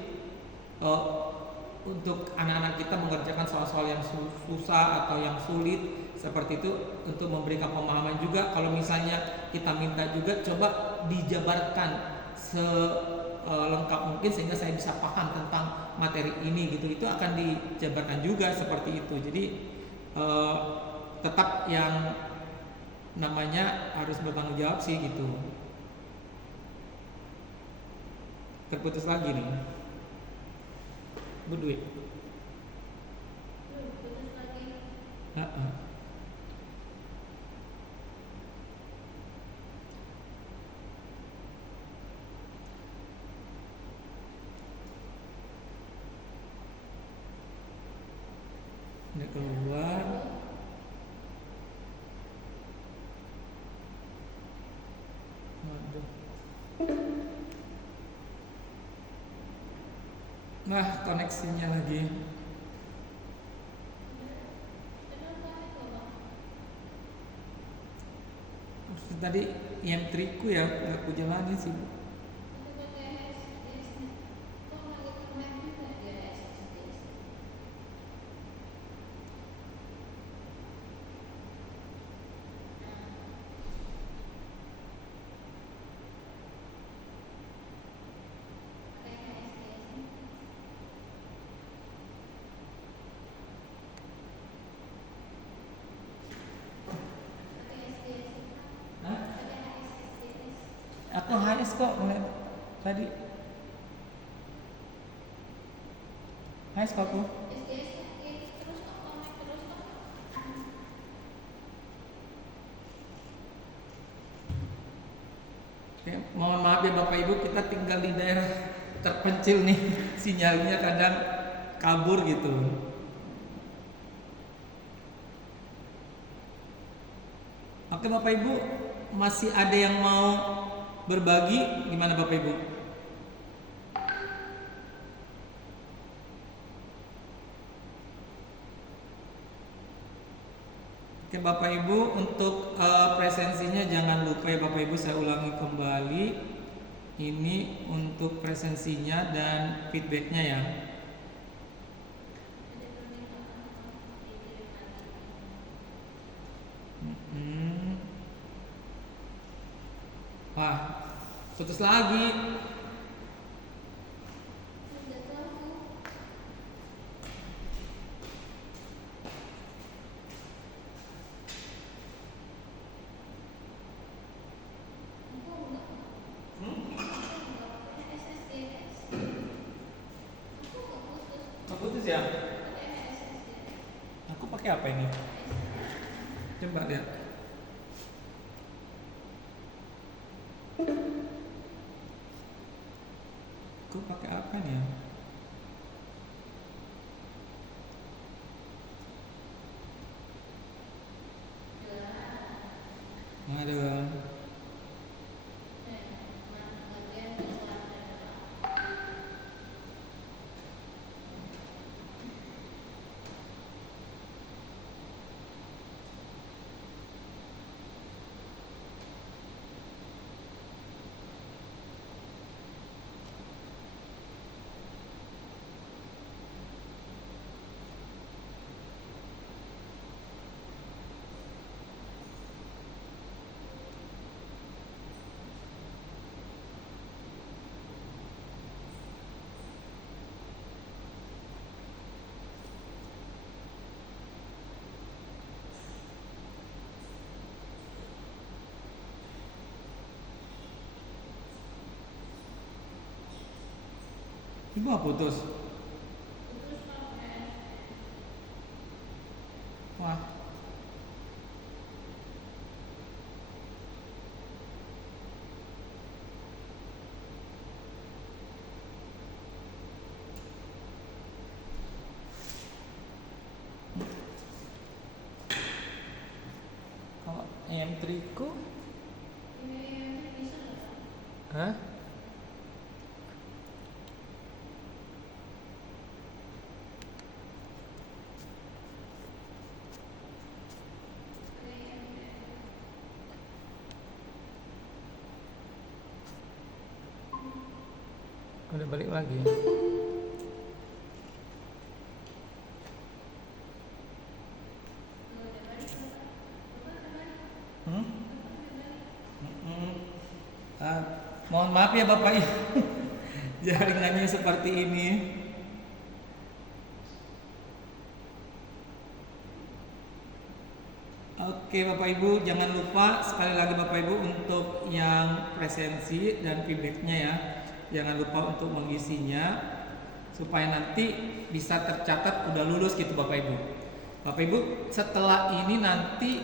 untuk anak-anak kita mengerjakan soal-soal yang susah atau yang sulit seperti itu, untuk memberikan pemahaman juga. Kalau misalnya kita minta juga coba dijabarkan selengkap mungkin sehingga saya bisa paham tentang materi ini gitu, itu akan dijabarkan juga seperti itu. Jadi tetap yang namanya harus bertanggung jawab sih gitu. Terputus lagi nih Bu Dwi. Ini keluar. Waduh. Nah, koneksinya lagi. Tadi IM3 ku ya nggak ku jalanin sih. Aku HS kok ngeliat tadi. HS kok aku. Ya, mohon maaf ya Bapak Ibu, kita tinggal di daerah terpencil nih, sinyalnya kadang kabur gitu. Oke Bapak Ibu, masih ada yang mau berbagi? Gimana Bapak Ibu? Oke Bapak Ibu, untuk presensinya jangan lupa ya Bapak Ibu, saya ulangi kembali. Ini untuk presensinya dan feedbacknya ya. Wah, putus lagi. ya. Aku pakai apa ini? Coba lihat. Aku pakai apa nih ya? Aduh. Ibu putus. Wah. Kalau M3 ku? Hah? Udah balik lagi. Mohon maaf ya Bapak Ibu, jaringannya seperti ini. Oke Bapak Ibu, jangan lupa sekali lagi Bapak Ibu untuk yang presensi dan feedbacknya ya, jangan lupa untuk mengisinya supaya nanti bisa tercatat udah lulus gitu Bapak Ibu. Bapak Ibu setelah ini nanti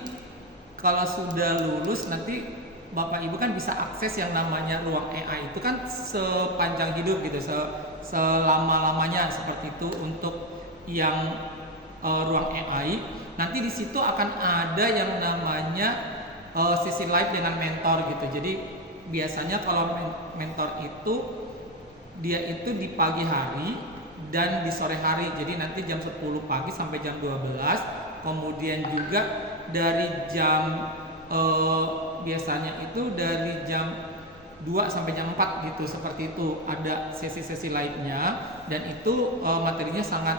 kalau sudah lulus nanti Bapak Ibu kan bisa akses yang namanya ruang AI itu kan sepanjang hidup gitu, selama-lamanya seperti itu untuk yang ruang AI. Nanti di situ akan ada yang namanya sesi live dengan mentor gitu. Jadi biasanya kalau mentor itu dia itu di pagi hari dan di sore hari. Jadi nanti jam 10 pagi sampai jam 12. Kemudian juga dari jam biasanya itu dari jam 2 sampai jam 4 gitu, seperti itu ada sesi-sesi lainnya dan itu materinya sangat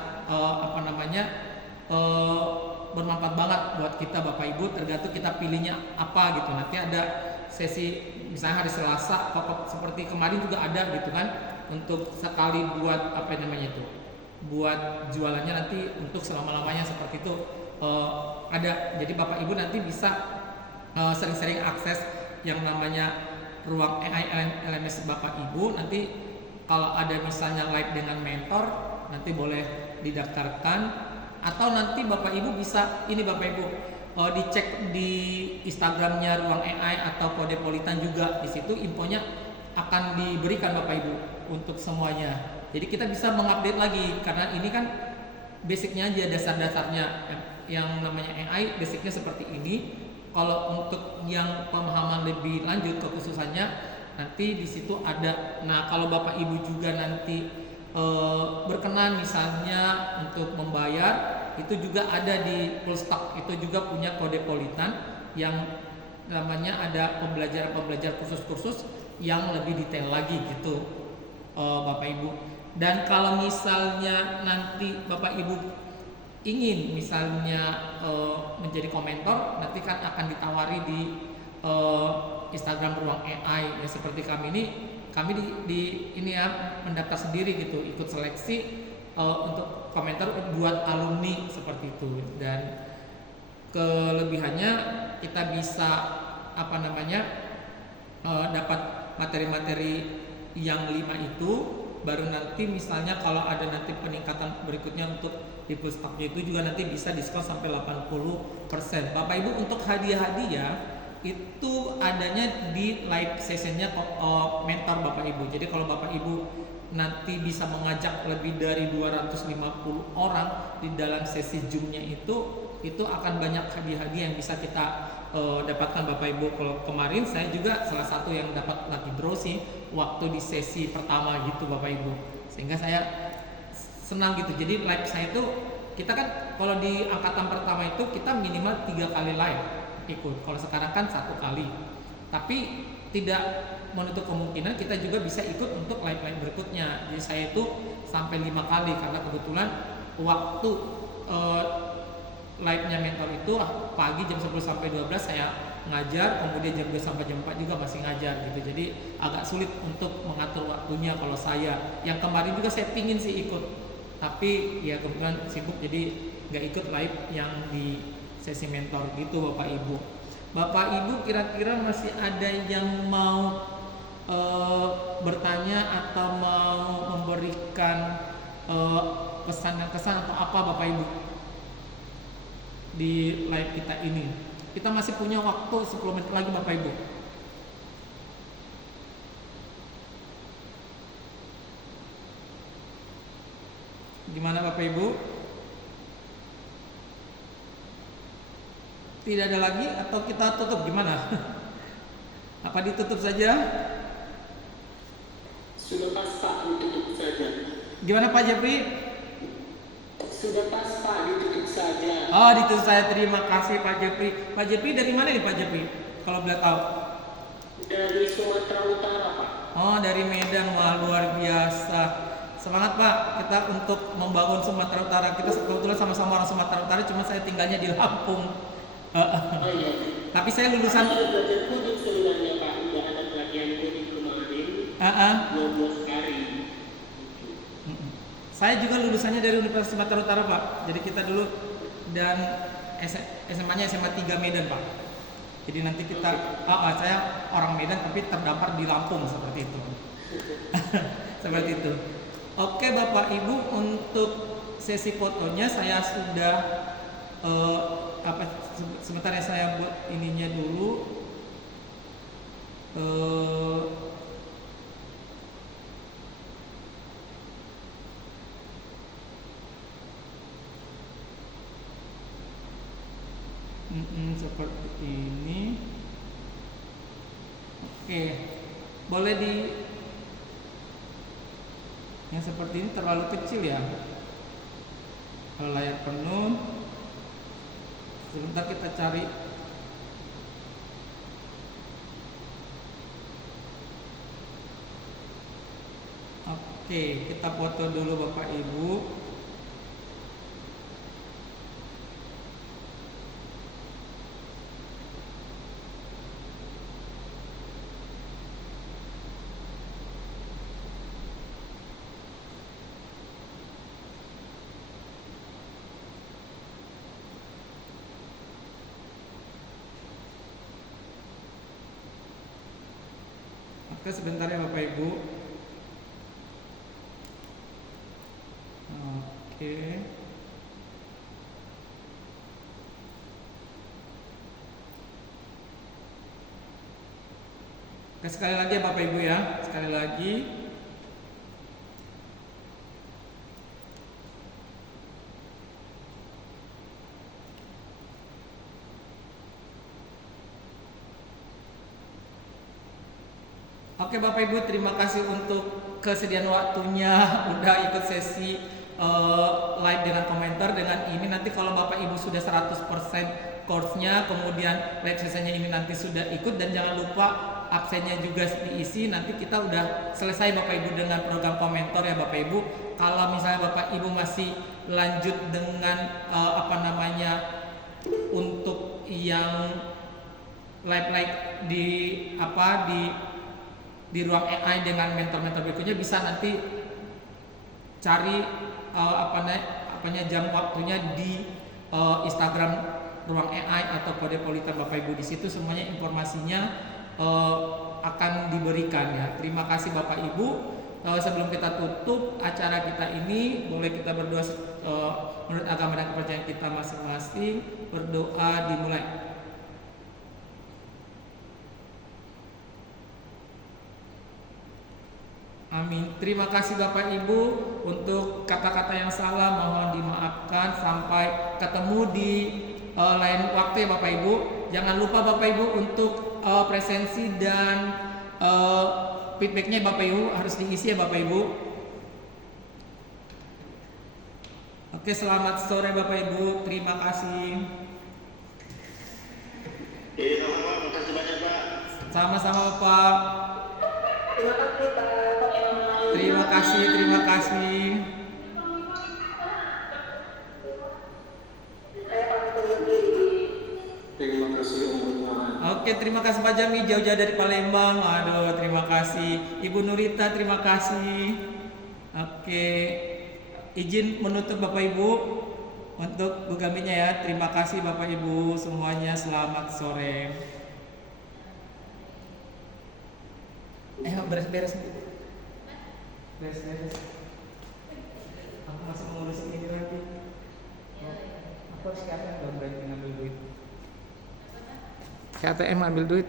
bermanfaat banget buat kita Bapak Ibu, tergantung kita pilihnya apa gitu. Nanti ada sesi misalnya hari Selasa seperti kemarin juga ada gitu kan, untuk sekali buat buat jualannya nanti untuk selama-lamanya seperti itu ada. Jadi Bapak Ibu nanti bisa sering-sering akses yang namanya ruang AI LMS Bapak Ibu. Nanti kalau ada misalnya live dengan mentor nanti boleh didaftarkan, atau nanti Bapak Ibu bisa ini Bapak Ibu dicek di Instagramnya Ruang AI atau Kodepolitan juga, di situ infonya akan diberikan Bapak Ibu untuk semuanya. Jadi kita bisa mengupdate lagi karena ini kan basicnya aja, dasar-dasarnya yang namanya AI basicnya seperti ini. Kalau untuk yang pemahaman lebih lanjut kekhususannya nanti di situ ada. Nah kalau Bapak Ibu juga nanti berkenan misalnya untuk membayar, itu juga ada di Pulstock, itu juga punya Kodepolitan yang namanya ada pembelajaran khusus yang lebih detail lagi gitu Bapak Ibu. Dan kalau misalnya nanti Bapak Ibu ingin misalnya menjadi komentor, nanti kan akan ditawari di Instagram Ruang AI ya, seperti kami ini ya mendaftar sendiri gitu, ikut seleksi untuk komentar buat alumni seperti itu. Dan kelebihannya kita bisa dapat materi-materi yang 5 itu baru nanti misalnya kalau ada nanti peningkatan berikutnya untuk di full stocknya itu juga nanti bisa diskon sampai 80%. Bapak Ibu, untuk hadiah-hadiah itu adanya di live sessionnya mentor Bapak Ibu. Jadi kalau Bapak Ibu nanti bisa mengajak lebih dari 250 orang di dalam sesi Zoom-nya itu akan banyak hadiah-hadiah yang bisa kita dapatkan Bapak Ibu. Kalau kemarin saya juga salah satu yang dapat lucky draw sih waktu di sesi pertama gitu Bapak Ibu, sehingga saya senang gitu. Jadi live saya itu, kita kan kalau di angkatan pertama itu kita minimal 3 kali live ikut, kalau sekarang kan 1 kali, tapi tidak menutup kemungkinan kita juga bisa ikut untuk live berikutnya. Jadi saya itu sampai 5 kali karena kebetulan waktu live-nya mentor itu pagi jam 10 sampai 12 saya ngajar, kemudian jam 2 sampai jam 4 juga masih ngajar gitu. Jadi agak sulit untuk mengatur waktunya kalau saya. Yang kemarin juga saya pingin sih ikut, tapi ya kebetulan sibuk jadi nggak ikut live yang di sesi mentor gitu Bapak Ibu. Bapak Ibu kira-kira masih ada yang mau bertanya atau mau memberikan pesan dan kesan atau apa Bapak Ibu di live kita ini? Kita masih punya waktu 10 menit lagi Bapak Ibu. Gimana Bapak Ibu? Tidak ada lagi atau kita tutup gimana? Apa ditutup saja? Sudah pas Pak, ditutup saja. Gimana Pak Jepri? Sudah pas Pak, ditutup saja. Oh, ditutup saya. Terima kasih Pak Jepri. Pak Jepri dari mana nih Pak Jepri? Kalau boleh tahu. Dari Sumatera Utara Pak. Oh, dari Medan. Wah, luar biasa. Semangat Pak, kita untuk membangun Sumatera Utara. Kita kebetulan sama-sama orang Sumatera Utara, cuma saya tinggalnya di Lampung. Oh iya. Tapi saya lulusan. Saya belajar coding sebenarnya Pak. Udah ada pelatihan coding kemarin. 12 hari. Saya juga lulusannya dari Universitas Sumatera Utara Pak. Jadi kita dulu dan SMA-nya SMA 3 Medan Pak. Jadi nanti kita, saya orang Medan tapi terdampar di Lampung seperti itu. Seperti itu. Oke Bapak Ibu, untuk sesi fotonya saya sudah sebentar ya, saya buat ininya dulu. Seperti ini. Oke, boleh di yang seperti ini terlalu kecil ya. Kalau layar penuh, sebentar kita cari. Oke, kita foto dulu Bapak Ibu. Oke, sebentar ya Bapak Ibu. Oke. Oke, sekali lagi ya Bapak Ibu ya. Sekali lagi. Oke Bapak Ibu, terima kasih untuk kesediaan waktunya udah ikut sesi live dengan komentar. Dengan ini nanti kalau Bapak Ibu sudah 100% course-nya, kemudian live session-nya ini nanti sudah ikut, dan jangan lupa absennya juga diisi. Nanti kita udah selesai Bapak Ibu dengan program komentar ya Bapak Ibu. Kalau misalnya Bapak Ibu masih lanjut dengan untuk yang live di ruang AI dengan mentor-mentor berikutnya, bisa nanti cari jam waktunya di Instagram ruang AI atau Kode Politan Bapak Ibu. Di situ semuanya informasinya akan diberikan ya. Terima kasih Bapak Ibu. sebelum kita tutup acara kita ini, boleh kita berdoa menurut agama dan kepercayaan kita masing-masing. Berdoa dimulai. Amin. Terima kasih Bapak Ibu untuk kata-kata yang salah, mohon dimaafkan. Sampai ketemu di lain waktu ya Bapak Ibu. Jangan lupa Bapak Ibu untuk presensi dan feedbacknya Bapak Ibu harus diisi ya Bapak Ibu. Oke, selamat sore Bapak Ibu. Terima kasih. Sama-sama, makasih banyak Pak. Sama-sama Bapak. Terima kasih Pak. Terima kasih, terima kasih. Saya pamit undur diri. Terima kasih umurnya. Oke, terima kasih Pak Jami jauh-jauh dari Palembang. Aduh, terima kasih. Ibu Nurita, terima kasih. Oke, izin menutup Bapak Ibu untuk Bu Gaminya ya. Terima kasih Bapak Ibu semuanya. Selamat sore. Beres-beres. Beres-beres. Aku masih mengurusin ini lagi. Aku harus ke ATM ngambil duit. Ke ATM ambil duit.